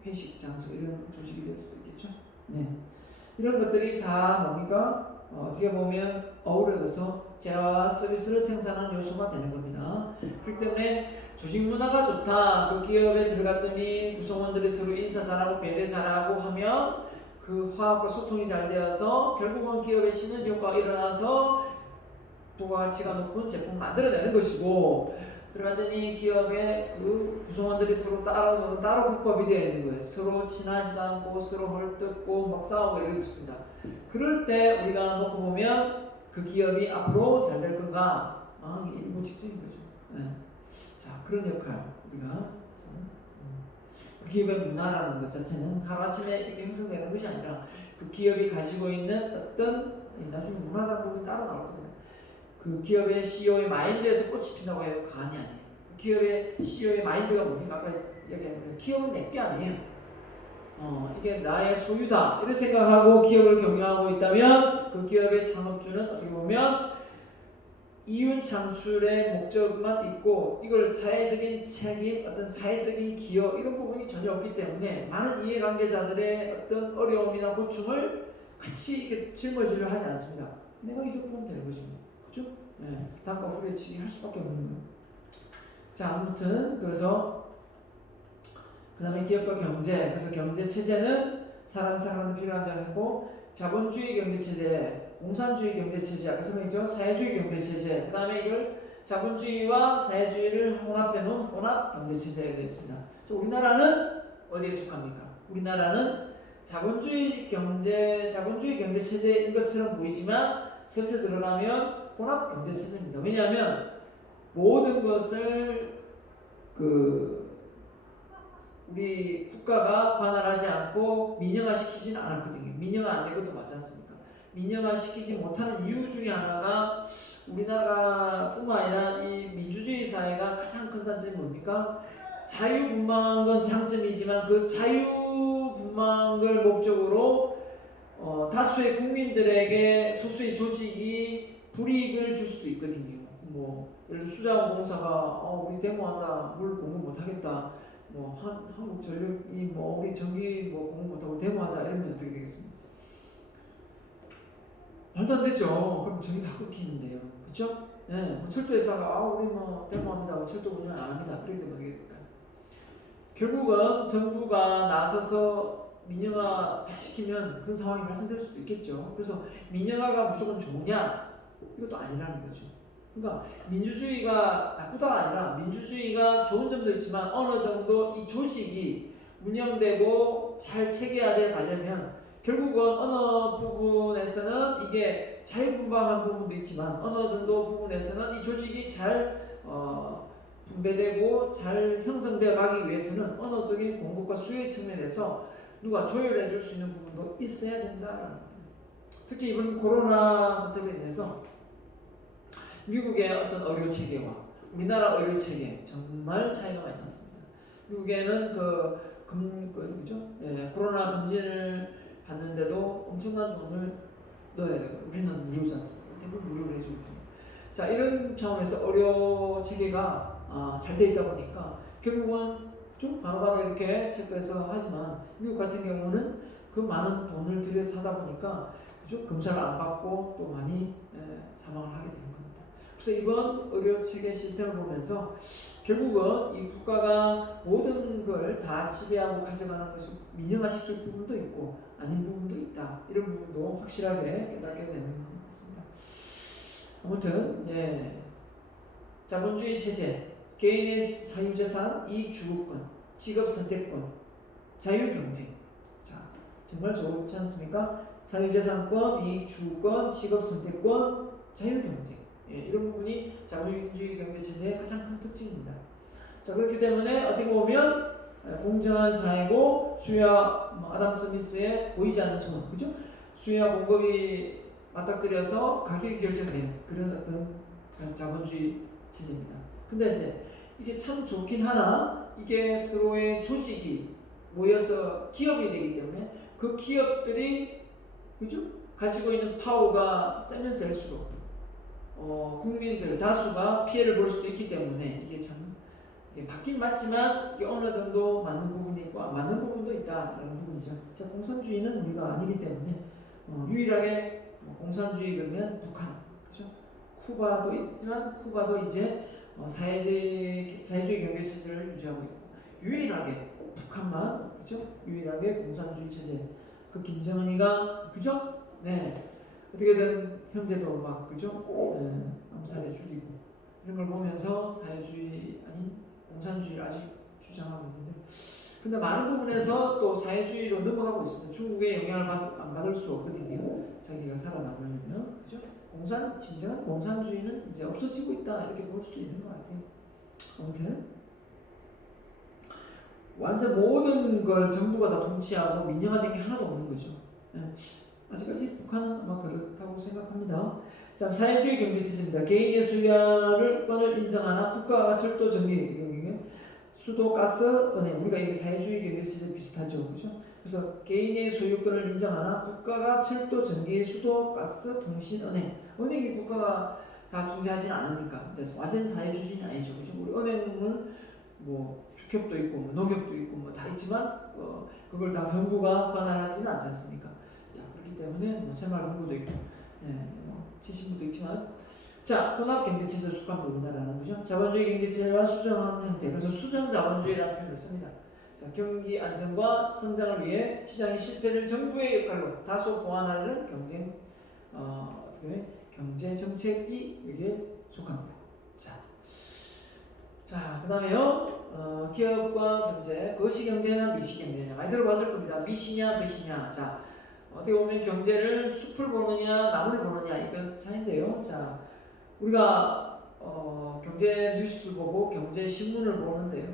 회식 장소 이런 조직이 될 수도 있겠죠. 네, 이런 것들이 다 뭡니까? 어떻게 보면 어우러져서 재화 서비스를 생산하는 요소가 되는 겁니다. 그렇기 때문에 조직 문화가 좋다. 그 기업에 들어갔더니 구성원들이 서로 인사 잘하고 배려 잘하고 하면 그 화합과 소통이 잘 되어서 결국은 기업의 시너지 효과가 일어나서 부가가치가 높은 제품을 만들어내는 것이고 들어갔더니 기업의 그 구성원들이 서로 따로 국밥이 되어 있는 거예요. 서로 친하지도 않고 서로 헐뜯고 막 싸우고 이러고 있습니다. 그럴 때 우리가 놓고 보면 그 기업이 앞으로 잘 될 건가? 이게 일부 직전인 거죠. 네. 자, 그런 역할 우리가 그 기업의 문화라는 것 자체는 하루아침에 이렇게 형성되는 것이 아니라 그 기업이 가지고 있는 어떤 나중에 문화라는 부분이 따로 나올 겁니다. 그 기업의 CEO의 마인드에서 꽃이 핀다고 해도 과언이 아니에요. 기업의 CEO의 마인드가 뭡니까? 아까 얘기한 기업은 내 게 아니에요. 이게 나의 소유다 이런 생각하고 기업을 경영하고 있다면 그 기업의 창업주는 어떻게 보면 이윤 창출의 목적만 있고 이걸 사회적인 책임, 어떤 사회적인 기여 이런 부분이 전혀 없기 때문에 많은 이해관계자들의 어떤 어려움이나 고충을 같이 이렇게 짊어지려 하지 않습니다. 내가 이득 보면 되는 거죠. 그렇죠? 네, 단과 후려치기 할 수밖에 없는 거예요. 자, 아무튼 그래서 그 다음에 기업과 경제, 그래서 경제 체제는 사람한테 필요한 자고 자본주의 경제 체제, 공산주의 경제 체제, 아까 설명했죠? 사회주의 경제 체제. 그 다음에 이걸 자본주의와 사회주의를 혼합해 놓은 혼합 경제 체제가 되겠습니다. 그래서 우리나라는 어디에 속합니까? 우리나라는 자본주의 경제 체제인 것처럼 보이지만 설교 들어가면 혼합 경제 체제입니다. 왜냐하면 모든 것을 우리 국가가 관할하지 않고 민영화시키지는 않았거든요. 민영화 안 된 것도 맞지 않습니까? 민영화시키지 못하는 이유 중에 하나가 우리나라뿐만 아니라 이 민주주의 사회가 가장 큰 단점이 뭡니까? 자유분방한 건 장점이지만 그 자유분방한 걸 목적으로 다수의 국민들에게 소수의 조직이 불이익을 줄 수도 있거든요. 예를 들어 수자원공사가 우리 데모한다, 물 공급 못하겠다. 한국전력이 우리 전기 공급 못하고 데모하자 이러면 어떻게 되겠습니까? 말도 안 되죠. 그럼 전기 다 끊기는데요. 그렇죠? 예, 뭐 철도회사가 우리 뭐 데모합니다. 철도 운영 안 합니다. 그렇게 되면 되겠다. 결국은 정부가 나서서 민영화 다 시키면 그런 상황이 발생될 수도 있겠죠. 그래서 민영화가 무조건 좋으냐? 이것도 아니라는 거죠. 그러니까 민주주의가 나쁘다가 아니라 민주주의가 좋은 점도 있지만 어느 정도 이 조직이 운영되고 잘 체계화되어 가려면 결국은 어느 부분에서는 이게 자유분방한 부분도 있지만 어느 정도 부분에서는 이 조직이 잘 분배되고 잘 형성되어 가기 위해서는 언어적인 공급과 수요의 측면에서 누가 조율해 줄 수 있는 부분도 있어야 된다라는 거예요. 특히 이번 코로나 사태로 인해서 미국의 어떤 의료 체계와 우리나라 의료 체계 정말 차이가 많이 났습니다. 미국에는 코로나 검진을 받는데도 엄청난 돈을 넣어야 되고 우리는 무료지 않습니까? 대부분 무료로 해주기 때문에. 자, 이런 차원에서 의료 체계가 잘 돼 있다 보니까 결국은 좀 바로바로 이렇게 체크해서 하지만 미국 같은 경우는 그 많은 돈을 들여서 하다 보니까 그죠? 검사를 안 받고 또 많이 사망을 하게 되는 겁니다. 그래서 이번 의료 체계 시스템을 보면서 결국은 이 국가가 모든 걸 다 지배하고 가져가는 것을 민영화시킬 부분도 있고 아닌 부분도 있다. 이런 부분도 확실하게 깨닫게 되는 것 같습니다. 아무튼 자본주의 체제, 개인의 사유재산, 이익주거권, 직업선택권, 자유경쟁. 자, 정말 좋지 않습니까? 사유재산권, 이익주거권, 직업선택권, 자유경쟁. 이런 부분이 자본주의 경제체제의 가장 큰 특징입니다. 자, 그렇기 때문에 어떻게 보면 공정한 사회고 수요와 아담 스미스의 보이지 않는 손, 그죠? 수요와 공급이 맞닥뜨려서 가격이 결정되는 그런 어떤 자본주의 체제입니다. 근데 이제 이게 참 좋긴 하나 이게 서로의 조직이 모여서 기업이 되기 때문에 그 기업들이 그죠? 가지고 있는 파워가 세면 셀수록 국민들 다수가 피해를 볼 수도 있기 때문에 이게 참 맞긴 맞지만 이게 어느 정도 맞는 부분이 있고 안 맞는 부분도 있다라는 부분이죠. 자, 공산주의는 우리가 아니기 때문에 유일하게 공산주의 그러면 북한, 그죠? 쿠바도 있지만 쿠바도 이제 자유주의 경제 체제를 유지하고 있고 유일하게 북한만 그죠? 유일하게 공산주의 체제. 그 김정은이가 그죠? 네. 어떻게든 형제도 막 그죠? 암살해 죽이고 이런 걸 보면서 사회주의 아닌 공산주의를 아직 주장하고 있는데 근데 많은 부분에서 또 사회주의로 넘어가고 있습니다. 중국의 영향을 안 받을 수 없거든요. 자기가 살아남으려면 그죠? 진정한 공산주의는 이제 없어지고 있다 이렇게 볼 수도 있는 것 같아요. 아무튼 완전 모든 걸 정부가 다 통치하고 민영화된 게 하나도 없는 거죠. 아직까지 북한은 아마 그렇다고 생각합니다. 자, 사회주의 경제체제입니다. 개인의 소유권을 인정하나 국가가 철도, 전기, 수도, 가스, 은행. 우리가 이게 사회주의 경제체제 비슷하죠, 그죠? 그래서 개인의 소유권을 인정하나 국가가 철도, 전기, 수도, 가스, 통신, 은행. 은행이 국가가 다 통제하지는 않으니까 완전 사회주의는 아니죠, 그죠? 우리 은행은 뭐 축협도 있고 뭐 농협도 있고 뭐 다 있지만 그걸 다 정부가 관할하지는 않지 않습니까? 자, 그렇기 때문에 뭐 새마을본부도 있고 치신부도 있지만 자, 혼합경제체제에 속한 부분이라는 거죠. 자본주의 경제체제와 수정하는 형태. 그래서 수정자본주의라는 표현을 씁니다. 자, 경기 안정과 성장을 위해 시장의 실패를 정부의 역할로 다소 보완하는 경제 정책이 여기에 속합니다. 자, 그 다음에요. 기업과 경제, 거시경제냐 미시경제냐 많이 들어봤을 겁니다. 미시냐 거시냐. 자, 어떻게 보면 경제를 숲을 보느냐 나무를 보느냐 이건 차이인데요. 자, 우리가 경제 뉴스 보고 경제 신문을 보는데요.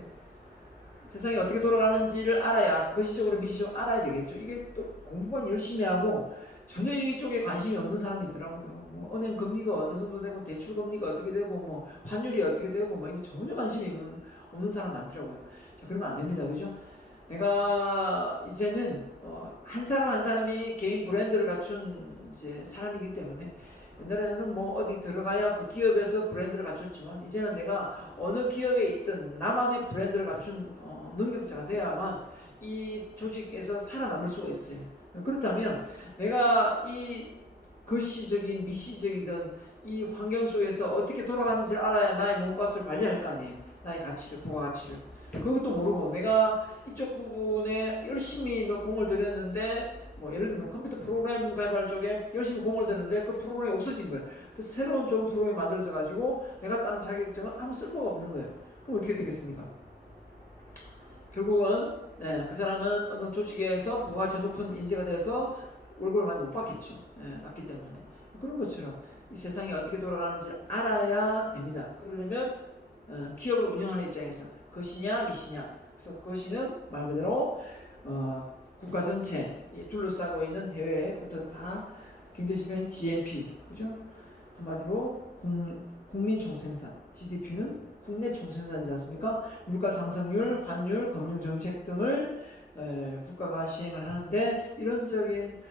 세상이 어떻게 돌아가는지를 알아야 거시적으로 미시적으로 알아야 되겠죠. 이게 또 공부만 열심히 하고 전혀 이쪽에 관심이 없는 사람이 있더라고요. 은행 금리가 어느 정도 되고 대출 금리가 어떻게 되고 뭐 환율이 어떻게 되고 뭐 이게 전혀 관심이 없는 사람 많더라고요. 자, 그러면 안 됩니다, 그죠? 내가 이제는 한 사람 한 사람이 개인 브랜드를 갖춘 이제 사람이기 때문에 옛날에는 뭐 어디 들어가야 그 기업에서 브랜드를 갖췄지만 이제는 내가 어느 기업에 있든 나만의 브랜드를 갖춘 능력자가 돼야만 이 조직에서 살아남을 수가 있어요. 그렇다면 내가 이 거시적인 미시적이든 이 환경 속에서 어떻게 돌아가는지 알아야 나의 몸값을 관리할 거 아니에요. 나의 가치를, 부가가치를. 그것도 모르고 내가 이쪽 부분에 열심히 공을 들였는데 뭐 예를 들면 컴퓨터 프로그램 개발 쪽에 열심히 공을 들였는데 그 프로그램이 없어진 거예요. 또 새로운 좋은 프로그램이 만들어져 가지고 내가 딴 자격증은 아무 쓸모가 없는 거예요. 그럼 어떻게 되겠습니까? 결국은 그 사람은 어떤 조직에서 부가가치 높은 인재가 돼서 월급을 많이 못 받겠죠. 받기 때문에. 그런 것처럼 이 세상이 어떻게 돌아가는지를 알아야 됩니다. 그러려면 기업을 운영하는 입장에서 것이냐 미시냐. 그래서 것이는 말 그대로 국가 전체 둘러싸고 있는 해외의 어떤 다 경제지표는 GNP, 그죠? 한마디로 국민 총생산, GDP는 국내 총생산이지 않습니까? 물가 상승률, 환율, 금융 정책 등을 국가가 시행을 하는데 이런적인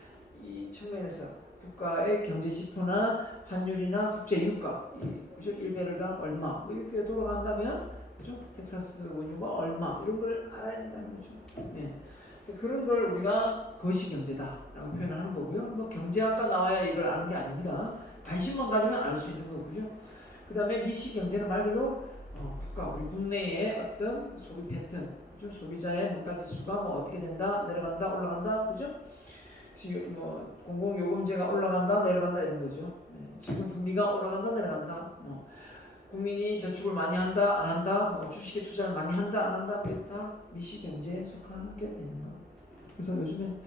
이 측면에서 국가의 경제 지표나 환율이나 국제 유가, 그죠? 1배럴당 얼마 이렇게 돌아간다면, 그죠? 텍사스 원유가 얼마 이런 걸 알아야 된다는 거죠. 네. 그런 걸 우리가 거시경제다라고 표현하는 거고요. 뭐 경제학과 나와야 이걸 아는 게 아닙니다. 관심만 가지면 알 수 있는 거고요. 그 다음에 미시경제는 말 그대로 국가, 우리 국내의 어떤 소비 패턴, 그죠? 소비자의 물가지수가 뭐 어떻게 된다, 내려간다, 올라간다, 그죠? 지금 뭐 공공요금제가 올라간다, 내려간다 이런 거죠. 지금 금리가 올라간다, 내려간다. 국민이 저축을 많이 한다, 안 한다, 뭐 주식에 투자를 많이 한다, 안 한다, 이게 다 미시경제에 속하는 게 되는 거예요. 그래서 요즘에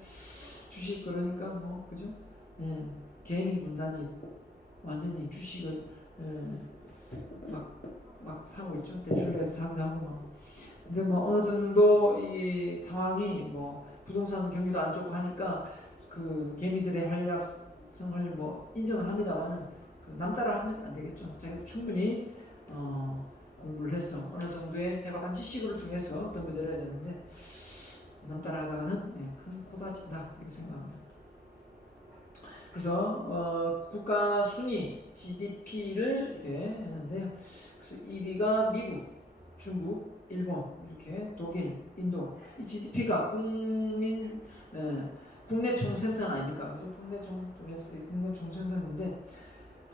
주식 그러니까 뭐 그죠? 개미 군단이 완전히 주식을 막 사고 있죠. 대출을 해서 사고 막. 근데 뭐 어느 정도 이 상황이 뭐 부동산 경기도 안 좋고 하니까 그 개미들의 활약성을 뭐 인정을 합니다만은 남따라 하면 안 되겠죠. 자기가 충분히 공부를 해서 어느 정도의 해박한 지식을 통해서 덤벼들어야 되는데 남따라 하다가는 큰 포다진다 이렇게 생각합니다. 그래서 국가 순위 GDP를 이렇게 했는데요. 그래서 1위가 미국, 중국, 일본, 이렇게 독일, 인도. 이 GDP가 국내 총생산 아닙니까? 국내 총생산인데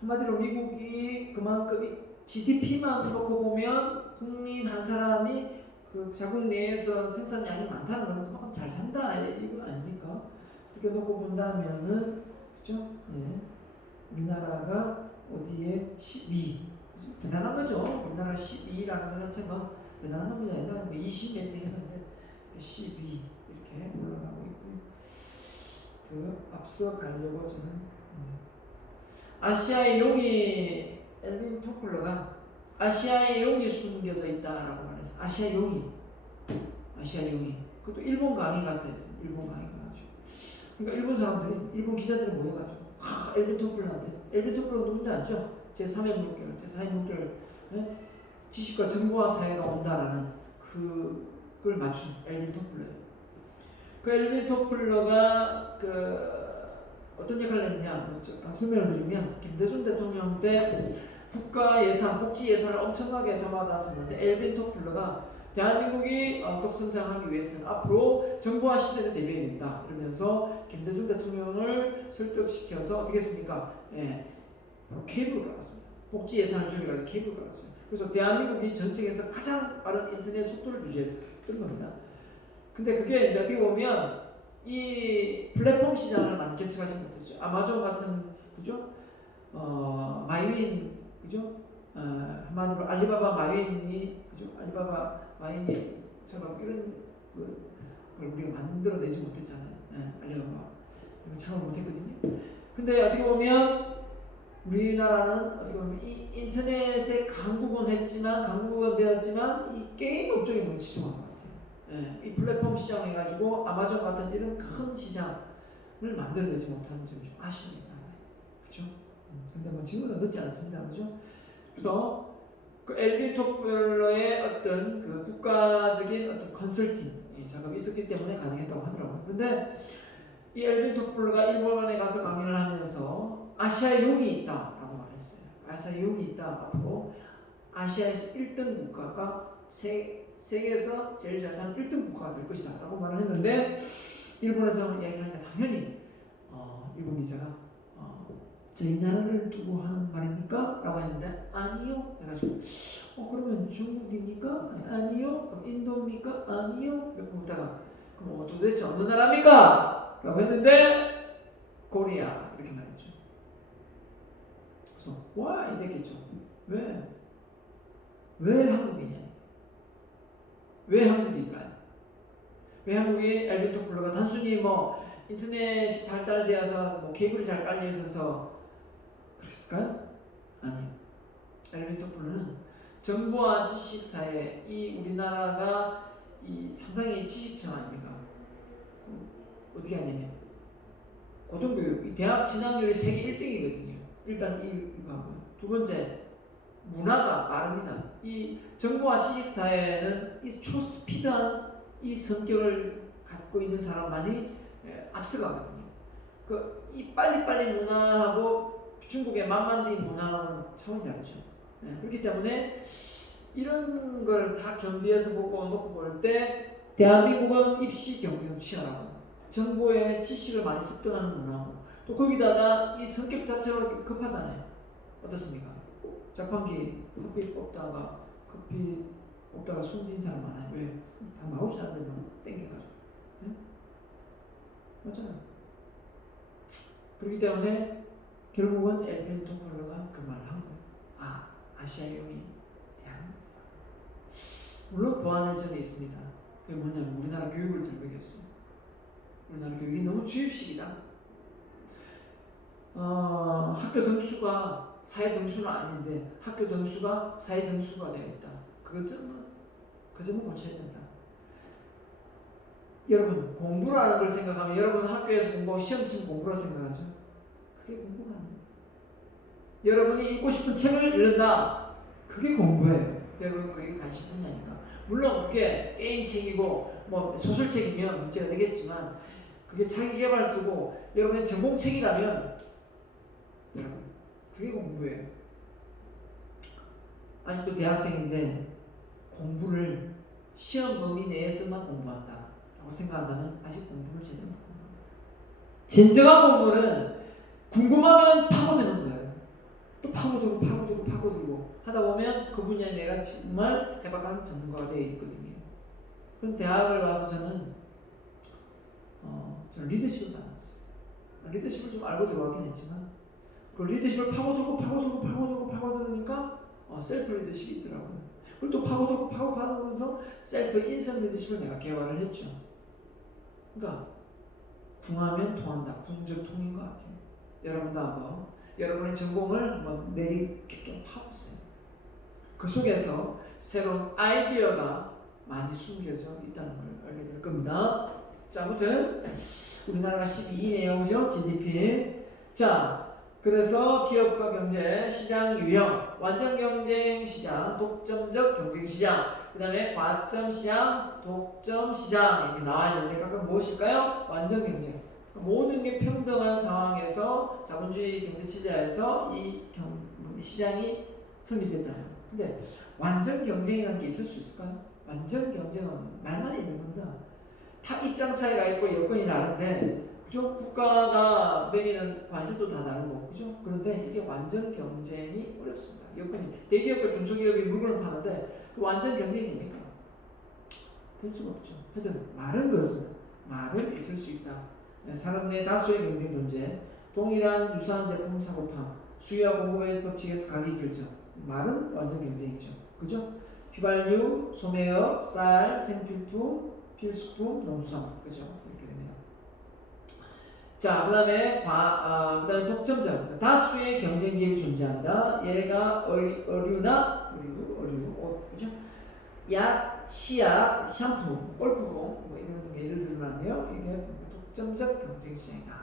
한마디로 미국이 그만큼 GDP만 놓고 보면 국민 한 사람이 그 자국 내에서 생산량이 많다는 건 그만큼 잘 산다 이거 아닙니까? 그렇게 놓고 본다면은 그죠? 우리나라가 어디에 12 대단한 거죠. 우리나라 12라는 것 자체가 대단한 겁니다. 옛날에 20몇 대 했는데 12 이렇게 올라가고 있고요. 그 앞서 가려고 저는 아시아의 용이 엘빈 토플러가 아시아의 용이 숨겨져 있다라고 말했어. 아시아 용이 그것도 일본 강의 가서 했어. 일본 강의 가가지고 그러니까 일본 사람들이 일본 기자들이 모여가지고 엘빈 토플러 누군지 알죠? 제3의 물결, 제4의 물결 지식과 정보화 사회가 온다라는 그걸 맞춘 엘빈 토플러예요. 그 엘빈 토플러가 어떤 역할을 했느냐 설명을 드리면 김대중 대통령 때 국가 예산, 복지 예산을 엄청나게 잡아놨었는데 엘빈 토플러가 대한민국이 급성장하기 위해서는 앞으로 정보화 시대를 대비해야 된다 이러면서 김대중 대통령을 설득시켜서 어떻게 했습니까? 바로 케이블을 깔았습니다. 복지 예산을 줄여가지고 케이블을 깔았어요. 그래서 대한민국이 전 세계에서 가장 빠른 인터넷 속도를 유지했던 겁니다. 근데 그게 이제 어떻게 보면 이 플랫폼 시장을 많이 개척하지 못했어요. 아마존 같은 그죠? 마이윈 그죠? 한마디로 알리바바 마이윈이 그죠? 알리바바 마이윈이처럼 이런 걸 우리가 만들어내지 못했잖아요. 알리바바 창을 못했거든요. 근데 어떻게 보면 우리나라는 어떻게 보면 이 인터넷에 강국은 되었지만 이 게임 업종이 너무 치중한 것 같아요. 이 플랫폼 시장 해가지고 아마존 같은 이런 큰 시장을 만들어내지 못하는 점이 좀 아쉽습니다. 그렇죠? 근데 뭐 지금은 늦지 않습니다. 그죠? 그래서 그 엘빈 토플러의 어떤 그 국가적인 어떤 컨설팅 작업이 있었기 때문에 가능했다고 하더라고요. 근데 이 엘빈 토플러가 일본에 가서 강의를 하면서 아시아에 용이 있다라고 말했어요. 아시아에 용이 있다. 앞으로 아시아에서 1등 국가가 세계에서 제일 잘 사는 1등 국가가 될 것이다 라고 말을 했는데 일본에서 이야기를 하니까 당연히 일본 기자가 저희 나라를 두고 하는 말입니까? 라고 했는데 아니요 해가지고 그러면 중국입니까? 아니요. 그럼 인도입니까? 아니요. 이렇게 보다가 그럼 도대체 어느 나라입니까? 라고 했는데 코리아 이렇게 말했죠. 그래서 와 이랬겠죠. 왜? 왜 한국이냐? 왜 한국일까요? 왜 한국이 엘리베이터 플러가 단순히 뭐 인터넷이 발달되어서 뭐 케이블이 잘 깔려 있어서 그랬을까요? 아니요. 엘리베이터 플러는 정보와 지식 사회 이 우리나라가 이 상당히 지식청 아닙니까? 어떻게 하냐면 고등교육, 이 대학 진학률이 세계 1등이거든요. 일단 이거 하고요. 두 번째 문화가 빠릅니다. 이 정보와 지식 사회는 이 초스피드한 이 성격을 갖고 있는 사람만이 앞서가거든요. 이 빨리빨리 문화하고 중국의 만만디 문화는 차원이 다르죠. 그렇기 때문에 이런 걸 다 겸비해서 놓고 볼 때 대한민국은 입시 경쟁은 치열하고 정보의 지식을 많이 습득하는 문화고 또 거기다가 이 성격 자체가 급하잖아요. 어떻습니까? 자판기 커피 뽑다가 손진 사람 많아요. 왜? 다 나오지 않는데 막 땡겨가지고. 네? 맞잖아요. 그렇기 때문에 결국은 엘펜 토플러가 그 말을 한 거예요. 아시아용이 대한민국이다. 물론 보완할 점이 있습니다. 그게 뭐냐면 우리나라 교육을 들먹였어요. 우리나라 교육이 너무 주입식이다. 학교 등수가 사회 등수는 아닌데 학교 등수가 사회 등수가 되어 있다. 그 점은 고쳐야 된다. 여러분 공부라는 걸 생각하면 여러분 학교에서 공부하고 시험 치면 공부라 생각하죠. 그게 공부가 아니에요. 여러분이 읽고 싶은 책을 읽는다. 그게 공부예요. 여러분 그게 관심 분야니까. 물론 그게 게임책이고 뭐 소설책이면 문제가 되겠지만 그게 자기계발서고 여러분의 전공책이라면 여러분 그게 공부예요. 아직도 대학생인데 공부를 시험 범위 내에서만 공부한다 라고 생각한다면 아직 공부를 제대로 못한다. 진정한 공부는 궁금하면 파고드는 거예요. 또 파고들고 하다 보면 그 분야에 내가 정말 해박한 전문가가 되어 있거든요. 그럼 대학을 와서 저는 리더십을 받았어요. 리더십을 좀 알고 들어가긴 했지만 그 리더십을 파고들으니까 셀프 리더십이 있더라고요. 그리고 또 파고들면서 셀프 인성 리더십을 내가 개발을 했죠. 그러니까 궁하면 통한다. 궁정통인 것 같아요. 여러분도 한번 여러분의 전공을 한번 내리 깊게 파보세요. 그 속에서 새로운 아이디어가 많이 숨겨져 있다는 걸 알게 될 겁니다. 자, 아무튼 우리나라가 12위네요. GDP. 자, 그래서 기업과 경제, 시장 유형, 완전 경쟁 시장, 독점적 경쟁 시장, 그 다음에 과점 시장, 독점 시장 이렇게 나와 있는데 각각 무엇일까요? 완전 경쟁. 모든 게 평등한 상황에서 자본주의 경제 체제에서 이 시장이 성립됐다. 근데 완전 경쟁이라는 게 있을 수 있을까요? 완전 경쟁은 말만 있는 겁니다. 다 입장 차이가 있고 여건이 다른데, 그죠? 국가가 매기는 관세도 다 다르고, 그죠? 그런데 이게 완전 경쟁이 어렵습니다. 여건이 대기업과 중소기업이 물건을 파는데 그 완전 경쟁이 됩니까? 될 수가 없죠. 하여튼 말은 있을 수 있다. 산업 내 다수의 경쟁 존재, 동일한 유사한 제품 사고팜, 수요와 공급의 법칙에서 가격 결정. 말은 완전 경쟁이죠. 그죠? 휘발유, 소매업, 쌀, 생필품, 필수품, 농수산물. 그죠? 이렇게 됩니다. 자, 그 다음에 독점적. 다수의 경쟁 기업이 존재한다. 얘가 의류나 옷, 그죠? 약, 치약, 샴푸, 골프공, 뭐 이런 예를 들면 안 돼요. 이게 독점적 경쟁 시장이다.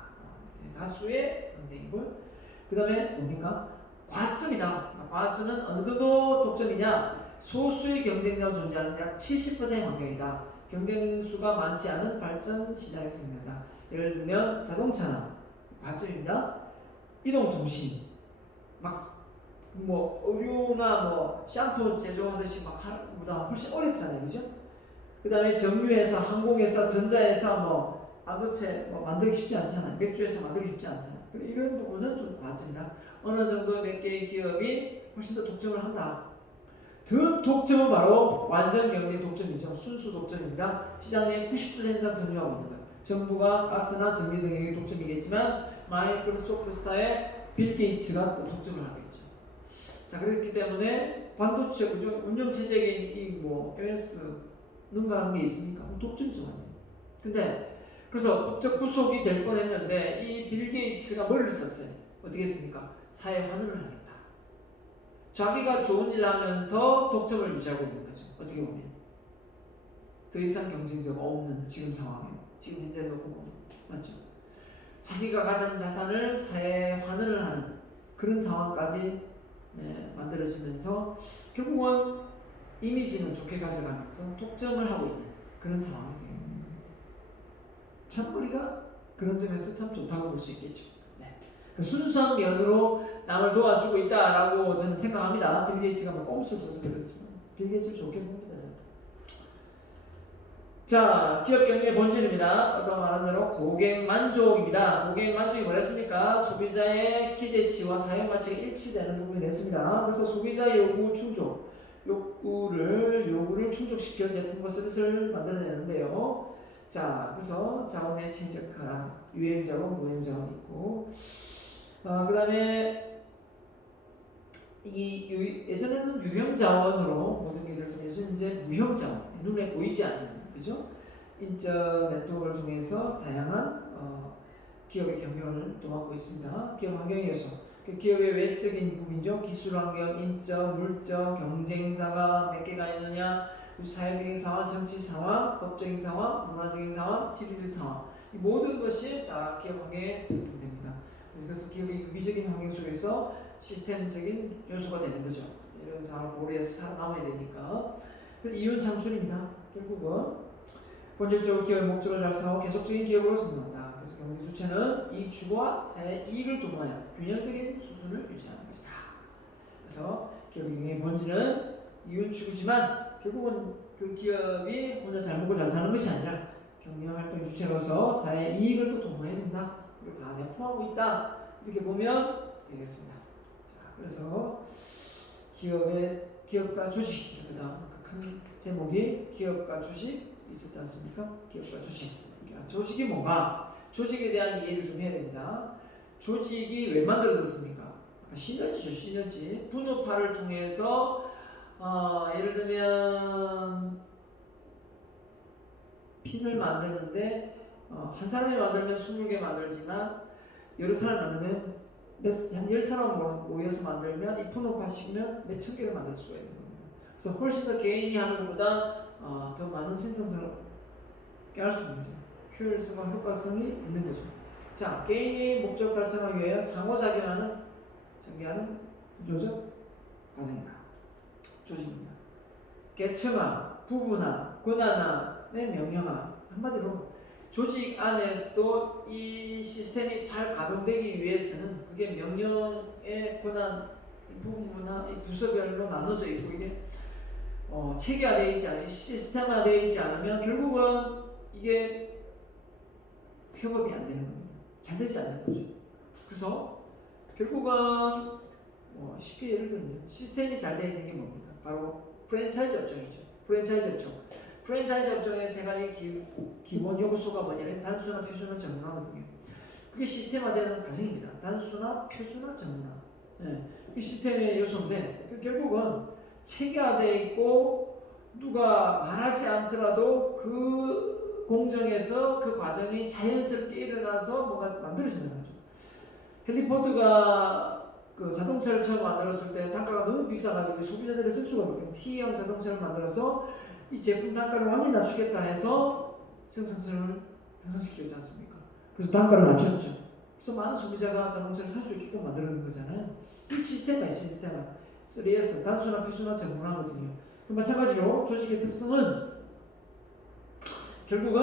다수의 경쟁이고, 그 다음에 뭡니까? 과점이다. 과점은 어느 정도 독점이냐? 소수의 경쟁자가 존재하는 약 70%의 환경이다. 경쟁 수가 많지 않은 발전 시장에 생긴다. 예를 들면 자동차나 과점입니다. 이동통신, 의류나 샴푸 제조하듯이 보다 훨씬 어렵잖아요, 그죠? 그 다음에 정유회사, 항공회사, 전자회사, 반도체 뭐 만들기 쉽지 않잖아요. 맥주에서 만들기 쉽지 않잖아요. 이런 부분은 좀 과점이다. 어느 정도 몇 개의 기업이 훨씬 더 독점을 한다. 그 독점은 바로 완전 경쟁 독점이죠. 순수 독점입니다. 시장의 90% 이상 점유하고 있는 거예요. 정부가 가스나 전기 등의 독점이겠지만 마이크로소프트사의 빌 게이츠가 또 독점을 하겠죠. 자, 그렇기 때문에 반도체 그죠? 운영 체제에 이뭐 MS 능가하는 게 있습니까? 독점이죠. 근데 그래서 법적 구속이 될 뻔했는데 이 빌 게이츠가 머리를 썼어요. 어떻게 했습니까? 사회 환원을 하겠다. 자기가 좋은 일 하면서 독점을 유지하고 있는 거죠. 어떻게 보면 더 이상 경쟁자가 없는 지금 상황에 지금 현재 놓고 보면 맞죠? 자기가 가진 자산을 사회에 환원을 하는 그런 상황까지 만들어지면서 결국은 이미지는 좋게 가져가면서 독점을 하고 있는 그런 상황이 돼요. 참거리가 그런 점에서 참 좋다고 볼 수 있겠죠. 네. 그 순수한 면으로 남을 도와주고 있다라고 저는 생각합니다. 빌 게이츠가 뭐 꼼수를 써서 그렇지. 빌 게이츠를 좋게 봅니다. 자, 기업 경영의 본질입니다. 아까 말한 대로 고객 만족입니다. 고객 만족이 뭐랬습니까? 소비자의 기대치와 사용 가치가 일치되는 부분이 됐습니다. 그래서 소비자의 요구 충족, 요구를 충족시켜 제품과 서비스를 만들어내는데요. 자, 그래서 자원의 최적화, 유행자원, 무행자원이 있고, 그 다음에 예전에는 유형자원으로 모든 게 이루어졌는데 요즘 이제 무형자원, 눈에 보이지 않는 그죠? 인적 네트워크를 통해서 다양한 기업의 경영을 도와주고 있습니다. 기업 환경 요소, 그 기업의 외적인 부분이죠. 기술 환경, 인적, 물적, 경쟁사가 몇 개가 있느냐, 사회적인 상황, 정치 상황, 법적인 상황, 문화적인 상황, 지리적 상황, 이 모든 것이 다 기업 환경에 적용됩니다. 그래서 기업의 유기적인 환경 속에서 시스템적인 요소가 되는 거죠. 이런 상황을 고려해서 살아남아야 되니까. 이윤 창출입니다. 결국은 본질적으로 기업의 목적을 달성하고 계속적인 기업으로 성장한다. 그래서 경제 주체는 이익 추구와 사회 이익을 도모하여 균형적인 수준을 유지하는 것이다. 그래서 기업 경영의 본질은 이윤 추구지만 결국은 그 기업이 혼자 잘 먹고 잘 사는 것이 아니라 경영 활동 주체로서 사회 이익을 또 도모해야 된다. 이걸 다 내포하고 있다. 이렇게 보면 되겠습니다. 자, 그래서 기업과 주식, 그다음 큰 제목이 기업과 주식 있었지 않습니까? 기업과 주식. 조직이 뭔가? 조직에 대한 이해를 좀 해야 됩니다. 조직이 왜 만들어졌습니까? 시너지. 분업화를 통해서 예를 들면 핀을 만드는데 한 사람이 만들면 20개 만들지만 여러 사람이 만들면 한 10사람 모여서 만들면 이 분업화 시키면 몇천 개를 만들 수가 있는 겁니다. 그래서 훨씬 더 개인이 하는 것보다 더 많은 생산성을 깨할 수 있는 거죠. 효율성과 효과성이 있는 거죠. 자, 개인이 목적 달성하기 위해 상호작용하는 전개하는 구조적 과정이다. 조직입니다. 계층화, 부분화, 권한화의 명령화. 한마디로 조직 안에서도 이 시스템이 잘 가동되기 위해서는 그게 명령의 권한, 부분화, 부서별로 나눠져 있고 이게 체계화되어 있지 않으면 시스템화되어 있지 않으면 결국은 이게 협업이 안 되는 겁니다. 잘 되지 않는 거죠. 그래서 결국은 쉽게 예를 들면 시스템이 잘 되어 있는 게 뭡니까? 바로 프랜차이즈 업종이죠. 프랜차이즈 업종의 세 가지 기본 요소가 뭐냐면 단순화, 표준화, 정문화거든요. 그게 시스템화되는 과정입니다. 단순화, 표준화, 정문화. 네. 이 시스템의 요소인데 결국은 체계화되어 있고 누가 말하지 않더라도 그 공정에서 그 과정이 자연스럽게 일어나서 뭐가 만들어지는 거죠. 헨리 포드가 그 자동차를 처음 만들었을 때 단가가 너무 비싸가지고 소비자들이 쓸 수가 없거든요. T형 자동차를 만들어서 이 제품 단가를 완전히 낮추겠다 해서 생산성을 향상시키지 않습니까? 그래서 단가를 낮췄죠. 그래서 많은 소비자가 자동차를 살 수 있게끔 만드는 거잖아요. 이 시스템이에요, 시스템은. 3S, 단순화, 표준화, 정문화거든요. 마찬가지로 조직의 특성은 결국은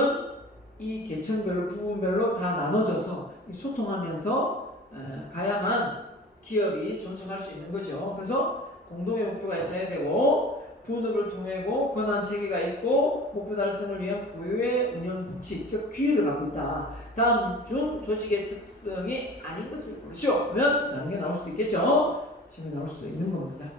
이 계층별로, 부분별로 다 나눠져서 소통하면서 가야만 기업이 존속할 수 있는 거죠. 그래서 공동의 목표가 있어야 되고 분업을 통하고 권한 체계가 있고 목표 달성을 위한 고유의 운영 법칙, 즉 규율을 갖고 있다. 다음 중 조직의 특성이 아닌 것을 고르시오. 그러면 다른 게 나올 수도 있겠죠. 지금 나올 수도 있는 겁니다.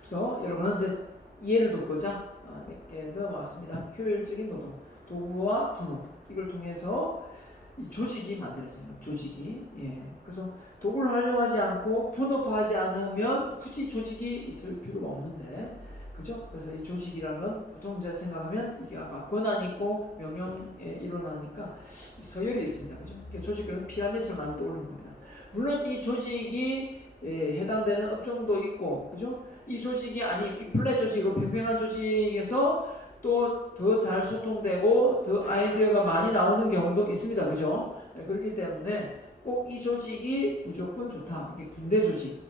그래서 여러분은 이제 이해를 돕고자 몇 개 더 왔습니다. 효율적인 노동, 도구와 분업 이걸 통해서 이 조직이 만들어집니다. 조직이. 예. 그래서 도구를 활용하지 않고 분업하지 않으면 굳이 조직이 있을 필요가 없는데, 그죠? 그래서 이 조직이라는 건 보통 제가 생각하면 이게 아까 권한 있고 명령에 일어나니까 서열이 있습니다. 그죠? 조직은 피라미드를 많이 떠오르는 겁니다. 물론 이 조직이 해당되는 업종도 있고, 그죠? 이 조직이 이 플랫 조직으로 평평한 조직에서 또 더 잘 소통되고 더 아이디어가 많이 나오는 경우도 있습니다. 그죠? 그렇기 때문에 꼭 이 조직이 무조건 좋다. 이게 군대 조직,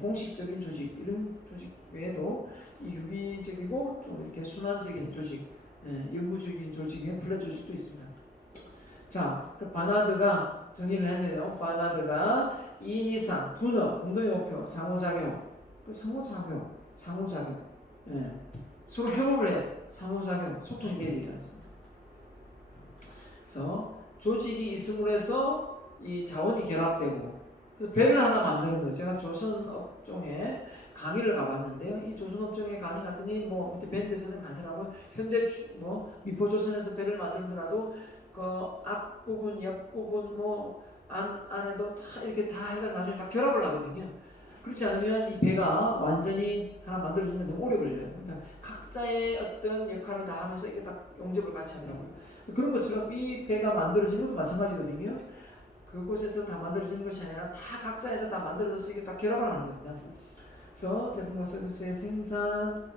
공식적인 조직, 이런 조직 외에도 이 유기적이고 좀 이렇게 순환적인 조직, 연구적인 조직인 플랫 조직도 있습니다. 자, 바나드가 정의를 했네요. 바나드가 2인 이상, 분업, 공동의 목표, 상호작용, 상호작용, 서로 협업을 해. 상호작용, 소통이 돼야 되지 않습니까? 그래서 조직이 있음으로 해서 이 자원이 결합되고, 그래서 배를 하나 만드는 거예요. 제가 조선 업종에 강의를 가봤는데요. 이 조선 업종에 강의 갔더니 뭐 밑에 밴드에서는 많더라고요. 현대 미포조선에서 배를 만들더라도 그 앞부분, 옆부분, 뭐 안에도 다 이렇게 다 해가 나중에 다 결합을 하거든요. 그렇지 않으면 이 배가 완전히 하나 만들어지는데 너무 오래 걸려요. 그러니까 각자의 어떤 역할을 다 하면서 이게 딱 용접을 같이 하더라고요. 그런 것처럼 이 배가 만들어지는 것도 마찬가지거든요. 그곳에서 다 만들어지는 것이 아니라 다 각자에서 다 만들어져서 이게 다 결합을 하는 겁니다. 그래서 제품과 서비스의 생산,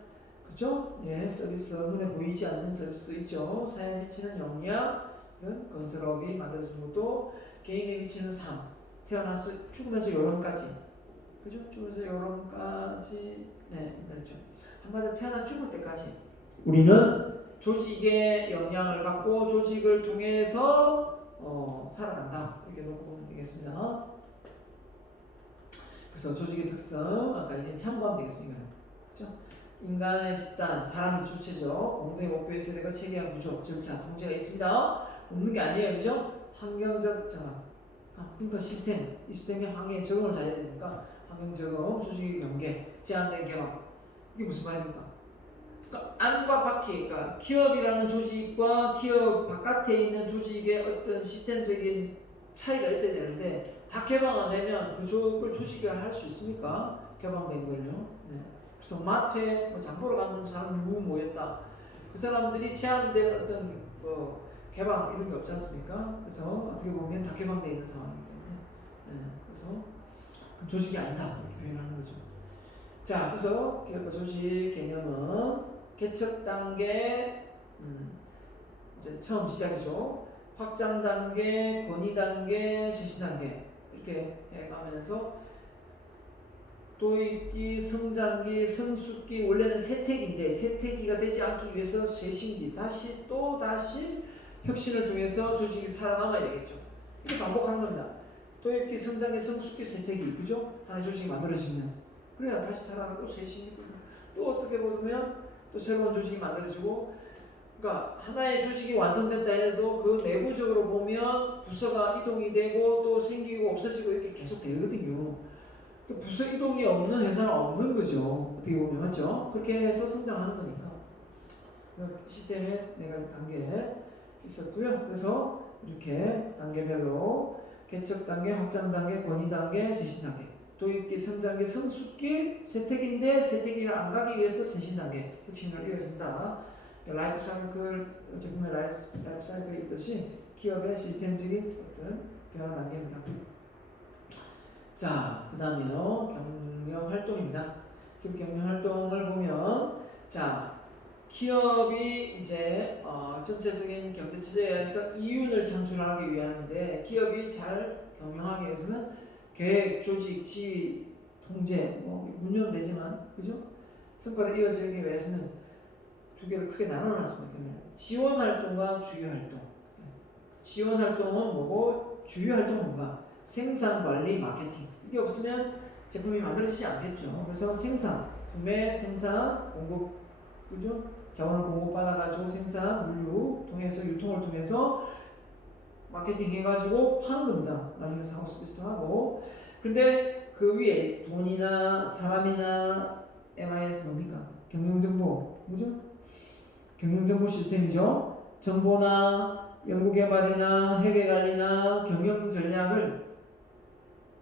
그죠? 서비스, 눈에 보이지 않는 서비스도 있죠. 사회에 미치는 영향, 건설업이 만들어지는 것도 개인에 미치는 삶, 태어나서 죽으면서 요런까지, 그죠? 죽으면서 요런까지, 그렇죠. 한마디로 태어나 죽을 때까지 우리는 조직의 영향을 받고 조직을 통해서 살아간다. 이렇게 놓고 보면 되겠습니다. 그래서 조직의 특성, 아까 이제 참고하면 되겠습니다. 그렇죠? 인간의 집단, 사람이 주체죠. 공동의 목표의 세대가 체계와 구조, 절차, 통제가 있습니다. 없는 게 아니에요, 그죠? 환경적 그러니까 시스템, 이 시스템의 환경에 적응을 잘해야 되니까 환경 적응, 조직의 경계, 제한된 경험. 이게 무슨 말입니까? 그러니까 안과 밖에, 그러니까 기업이라는 조직과 기업 바깥에 있는 조직의 어떤 시스템적인 차이가 있어야 되는데 다 개방 안 되면 그걸 조직화할 수 있습니까? 개방된 걸요. 그래서 마트에 장 보러 가는 사람이 모였다. 그 사람들이 제한된 어떤 개방 이런 게 없지 않습니까? 그래서 어떻게 보면 다 개방되어 있는 상황이기 때문에 그래서 조직이 아니다 이렇게 표현하는 거죠. 자, 그래서 조직 개념은 개척 단계, 이제 처음 시작이죠. 확장 단계, 건의 단계, 실시 단계 이렇게 해가면서 도입기, 성장기, 성숙기, 원래는 세태기인데 세태기가 되지 않기 위해서 쇄신기, 다시 혁신을 통해서 조직이 살아남아야 되겠죠. 이렇게 반복하는 겁니다. 도입기, 성장기, 성숙기, 세태기, 그죠? 하나의 조직이 만들어지면 그래야 다시 살아나고 쇄신이 또 어떻게 보면 또 새로운 조직이 만들어지고, 그러니까 하나의 조직이 완성됐다 해도 그 내부적으로 보면 부서가 이동이 되고 또 생기고 없어지고 이렇게 계속 되거든요. 부서 이동이 없는 회사는 없는 거죠. 어떻게 보면 맞죠? 그렇게 해서 성장하는 거니까. 시스템의 내가 단계에 있었고요. 그래서 이렇게 단계별로 개척 단계, 확장 단계, 권위 단계, 쇄신 단계, 도입기, 성장기, 성숙기, 세태기인데 세태기를 안 가기 위해서 쇄신 단계, 혁신을 이어진다. 라이프 사이클, 제품의 라이프 사이클이 있듯이 기업의 시스템적인 어떤 변화 단계입니다. 자, 그 다음에요. 경영 활동입니다. 기업 경영 활동을 보면, 자, 기업이 이제 전체적인 경제 체제에서 이윤을 창출하기 위함인데, 기업이 잘 경영하기 위해서는 계획, 조직, 지휘, 통제, 운영되지만, 그죠? 성과를 이어지기 위해서는 두 개를 크게 나눠놨습니다. 지원 활동과 주요 활동. 지원 활동은 뭐고, 주요 활동은 뭔가? 생산, 관리, 마케팅. 이게 없으면 제품이 만들어지지 않겠죠. 그래서 생산, 구매, 생산, 공급, 그죠? 자원을 공급받아가지고 생산, 물류 통해서 유통을 통해서 마케팅 해가지고 파는 겁니다. 나중에 사고 서비스도 하고. 근데 그 위에 돈이나 사람이나 MIS 뭡니까? 경영정보, 그죠? 경영정보 시스템이죠. 정보나 연구개발이나 회계관리나 경영 전략을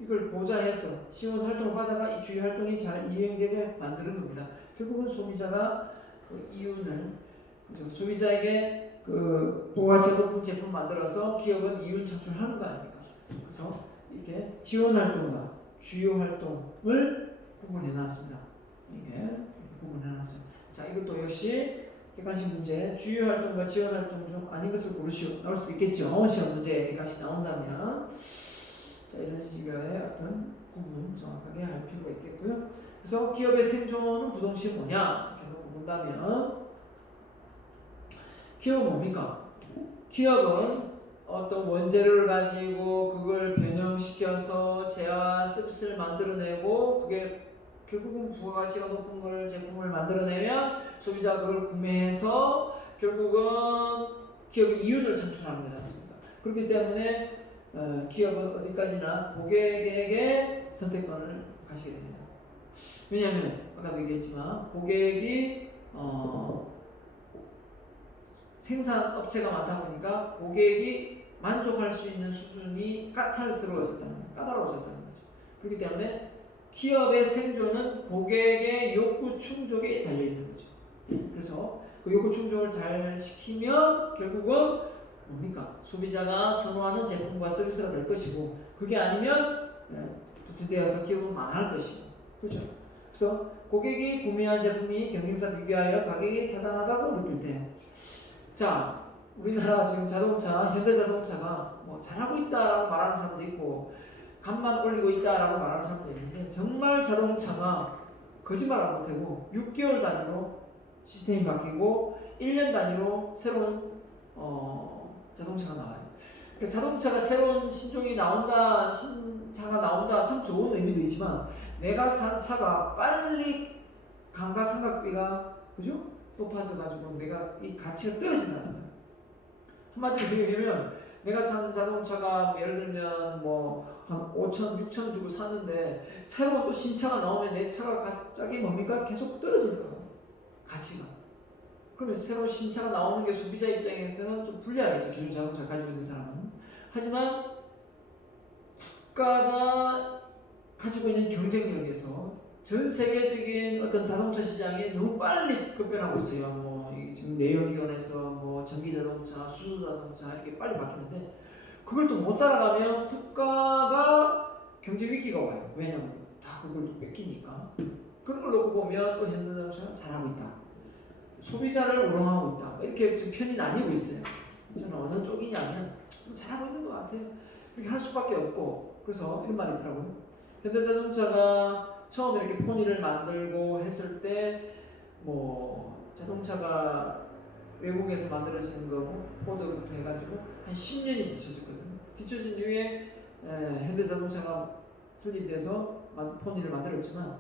이걸 보좌해서 지원 활동을 받아가 이 주요 활동이 잘 이행되게 만드는 겁니다. 결국은 소비자가 그 이윤을, 그죠? 소비자에게 그 부가가치 높은 제품 만들어서 기업은 이윤 창출하는 거 아닙니까? 그래서 이렇게 지원 활동과 주요 활동을 구분해 놨습니다. 이게 구분해 놨습니다. 자, 이것도 역시 객관식 문제, 주요 활동과 지원 활동 중 아닌 것을 고르시오. 나올 수도 있겠죠. 시험 문제에 객관식 나온다면. 자, 이런 식의 어떤 구분 정확하게 할 필요가 있겠고요. 그래서 기업의 생존은 부동식이 뭐냐? 이렇게 본다면 기업은 뭡니까? 기업은 어떤 원재료를 가지고 그걸 변형시켜서 재화 서비스를 만들어내고 그게 결국은 부가가치가 높은 걸 제품을 만들어내면 소비자가 그걸 구매해서 결국은 기업이 이윤을 창출하는 거지 않습니까? 그렇기 때문에 기업은 어디까지나 고객에게 선택권을 가지게 됩니다. 왜냐하면 아까도 얘기했지만 고객이 생산업체가 많다 보니까 고객이 만족할 수 있는 수준이 까다로워졌다는 거죠. 그렇기 때문에 기업의 생존은 고객의 욕구 충족에 달려있는 거죠. 그래서 그 욕구 충족을 잘 시키면 결국은 뭡니까? 소비자가 선호하는 제품과 서비스가 될 것이고 그게 아니면 도태되어서 기업은 망할 것이고 그렇죠? 그래서 고객이 구매한 제품이 경쟁사 비교하여 가격이 타당하다고 느낄 때 자, 우리나라 지금 자동차, 현대자동차가 뭐 잘하고 있다라고 말하는 사람도 있고 값만 올리고 있다라고 말하는 사람도 있는데 정말 자동차가 거짓말을 못하고 6개월 단위로 시스템이 바뀌고 1년 단위로 새로운 자동차가 나와요. 그러니까 자동차가 새로운 신종이 나온다, 신차가 나온다 참 좋은 의미도 있지만 내가 산 차가 빨리 감가상각비가 그죠? 높아져가지고 내가 이 가치가 떨어진다는 거예요. 한마디로 얘기하면 내가 산 자동차가 예를 들면 뭐 한 5천, 6천 주고 샀는데 새로 또 신차가 나오면 내 차가 갑자기 뭡니까? 계속 떨어지는 거예요. 가치가. 그러면 새로 신차가 나오는 게 소비자 입장에서는 좀 불리하겠죠. 기존 자동차 가지고 있는 사람은. 하지만 국가가 가지고 있는 경쟁력에서 전 세계적인 어떤 자동차 시장이 너무 빨리 급변하고 있어요. 뭐 지금 내연기관에서 뭐 전기 자동차, 수소 자동차 이렇게 빨리 바뀌는데 그걸 또 못 따라가면 국가가 경제 위기가 와요. 왜냐면 다 그걸 또 뺏기니까. 그런 걸 놓고 보면 또 현대자동차가 잘하고 있다. 소비자를 우롱하고 있다. 이렇게 좀 편이 나뉘고 있어요. 저는 어느 쪽이냐면 잘하고 있는 것 같아요. 그렇게 할 수밖에 없고 그래서 이런 말이 있더라고요. 현대자동차가 처음에 이렇게 포니를 만들고 했을 때 뭐 자동차가 외국에서 만들어지는 거고 포드부터 해가지고 한 10년이 뒤쳐졌거든요. 뒤쳐진 이후에 현대자동차가 설립돼서 포니를 만들었지만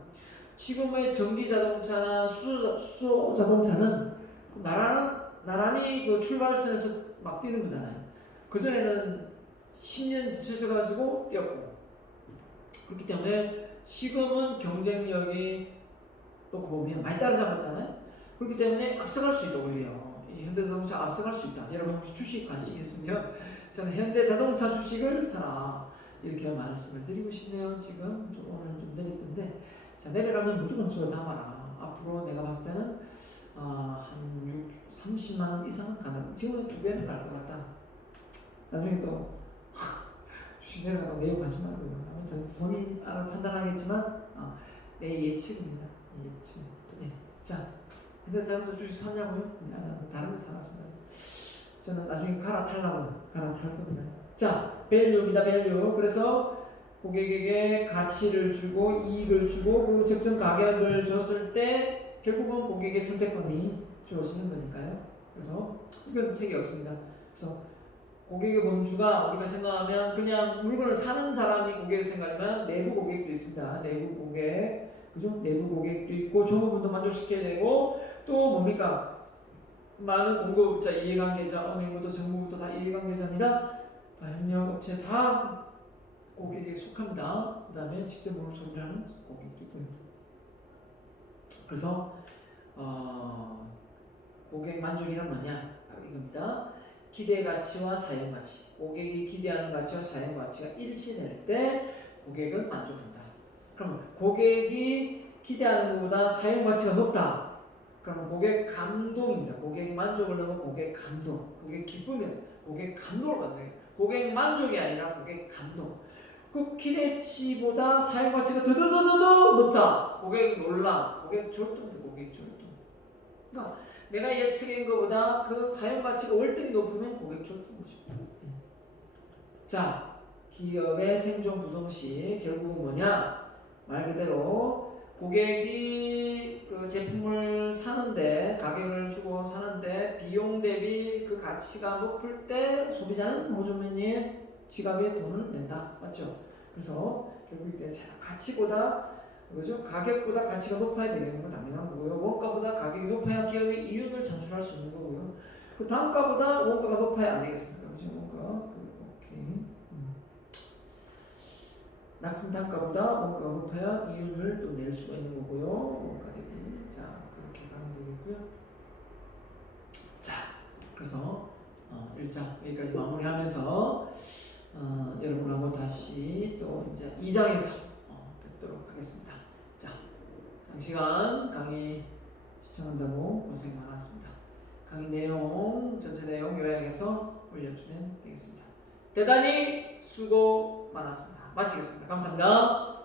지금의 전기 자동차나 수소 자동차는 나란히 그 출발선에서 막 뛰는 거잖아요. 그 전에는 10년 뒤쳐져가지고 뛰었고 그렇기 때문에 지금은 경쟁력이 또 보면 많이 따라잡았잖아요. 그렇기 때문에 앞서갈 수 있다 오히려 이 현대자동차 앞서갈 수 있다. 여러분 혹시 주식 관심 있으면 저는 현대자동차 주식을 사라 이렇게 말씀을 드리고 싶네요. 지금 좀 오늘 좀 내렸던데 자 내려가면 무조건 주어 담아라. 앞으로 내가 봤을 때는 한 30만 원 이상은 가능. 지금은 2배는 갈 것 같다. 나중에 또 주식 내려가다 매우 관심 많고요. 아무튼 본인 알아 판단하겠지만 내 예측입니다. 예측. 예. 자, 현대자동차 주식 사냐고요? 다른 거 사놨습니다. 저는 나중에 갈아탈 겁니다. 자, 밸류입니다. 밸류. 그래서 고객에게 가치를 주고 이익을 주고 그리고 적정 가격을 줬을 때 결국은 고객의 선택권이 주어지는 거니까요. 그래서 이건 책이 없습니다. 그래서 고객의 본주가 우리가 생각하면 그냥 물건을 사는 사람이 고객을 생각하면 내부 고객도 있습니다. 내부 고객, 그죠? 내부 고객도 있고 종업원도 만족시켜야 되고 또 뭡니까? 많은 공급업자, 이해관계자, 은행부터 정부부터 다 이해관계자입니다. 다 협력업체 다 고객에 속합니다. 그 다음에 직접 몸을 소비하는 고객도 있고요. 그래서 고객 만족이란 뭐냐? 바로 이겁니다. 기대 가치와 사용 가치. 고객이 기대하는 가치와 사용 가치가 일치될 때 고객은 만족한다. 그럼 고객이 기대하는 것보다 사용 가치가 높다. 그럼 고객 감동입니다. 고객 만족을 넘어 고객 감동. 고객 기쁘면 고객 감동을 받는 고객 만족이 아니라 고객 감동. 그 기대치보다 사용 가치가 더더더더 높다. 고객 놀람, 고객 졸동입니다. 고객 졸동. 그러니까 내가 예측한 것보다 그 사용 가치가 월등히 높으면 고객 졸동이죠. 자, 기업의 생존 부동시 결국은 뭐냐? 말 그대로 고객이 그 제품을 사는데 가격을 주고 사는데 비용 대비 그 가치가 높을 때 소비자는 모조매니의 지갑에 돈을 낸다. 맞죠? 그래서 결국 이때 가치보다 그죠? 가격보다 가치가 높아야 되는 건 당연한 거고요. 원가보다 가격이 높아야 기업이 이윤을 창출할 수 있는 거고요. 그 단가보다 원가가 높아야 안 되겠습니까? 그죠? 원가. 오케이. 납품 단가보다 원가가 높아야 이윤을 또 낼 수가 있는 거고요. 원가 대비. 자, 그렇게 가면 되겠고요. 자, 그래서 1장 여기까지 마무리하면서 여러분하고 다시 또 이제 2장에서 뵙도록 하겠습니다. 자, 장시간 강의 시청한다고 고생 많았습니다. 강의 내용, 전체 내용 요약해서 올려주면 되겠습니다. 대단히 수고 많았습니다. 마치겠습니다. 감사합니다.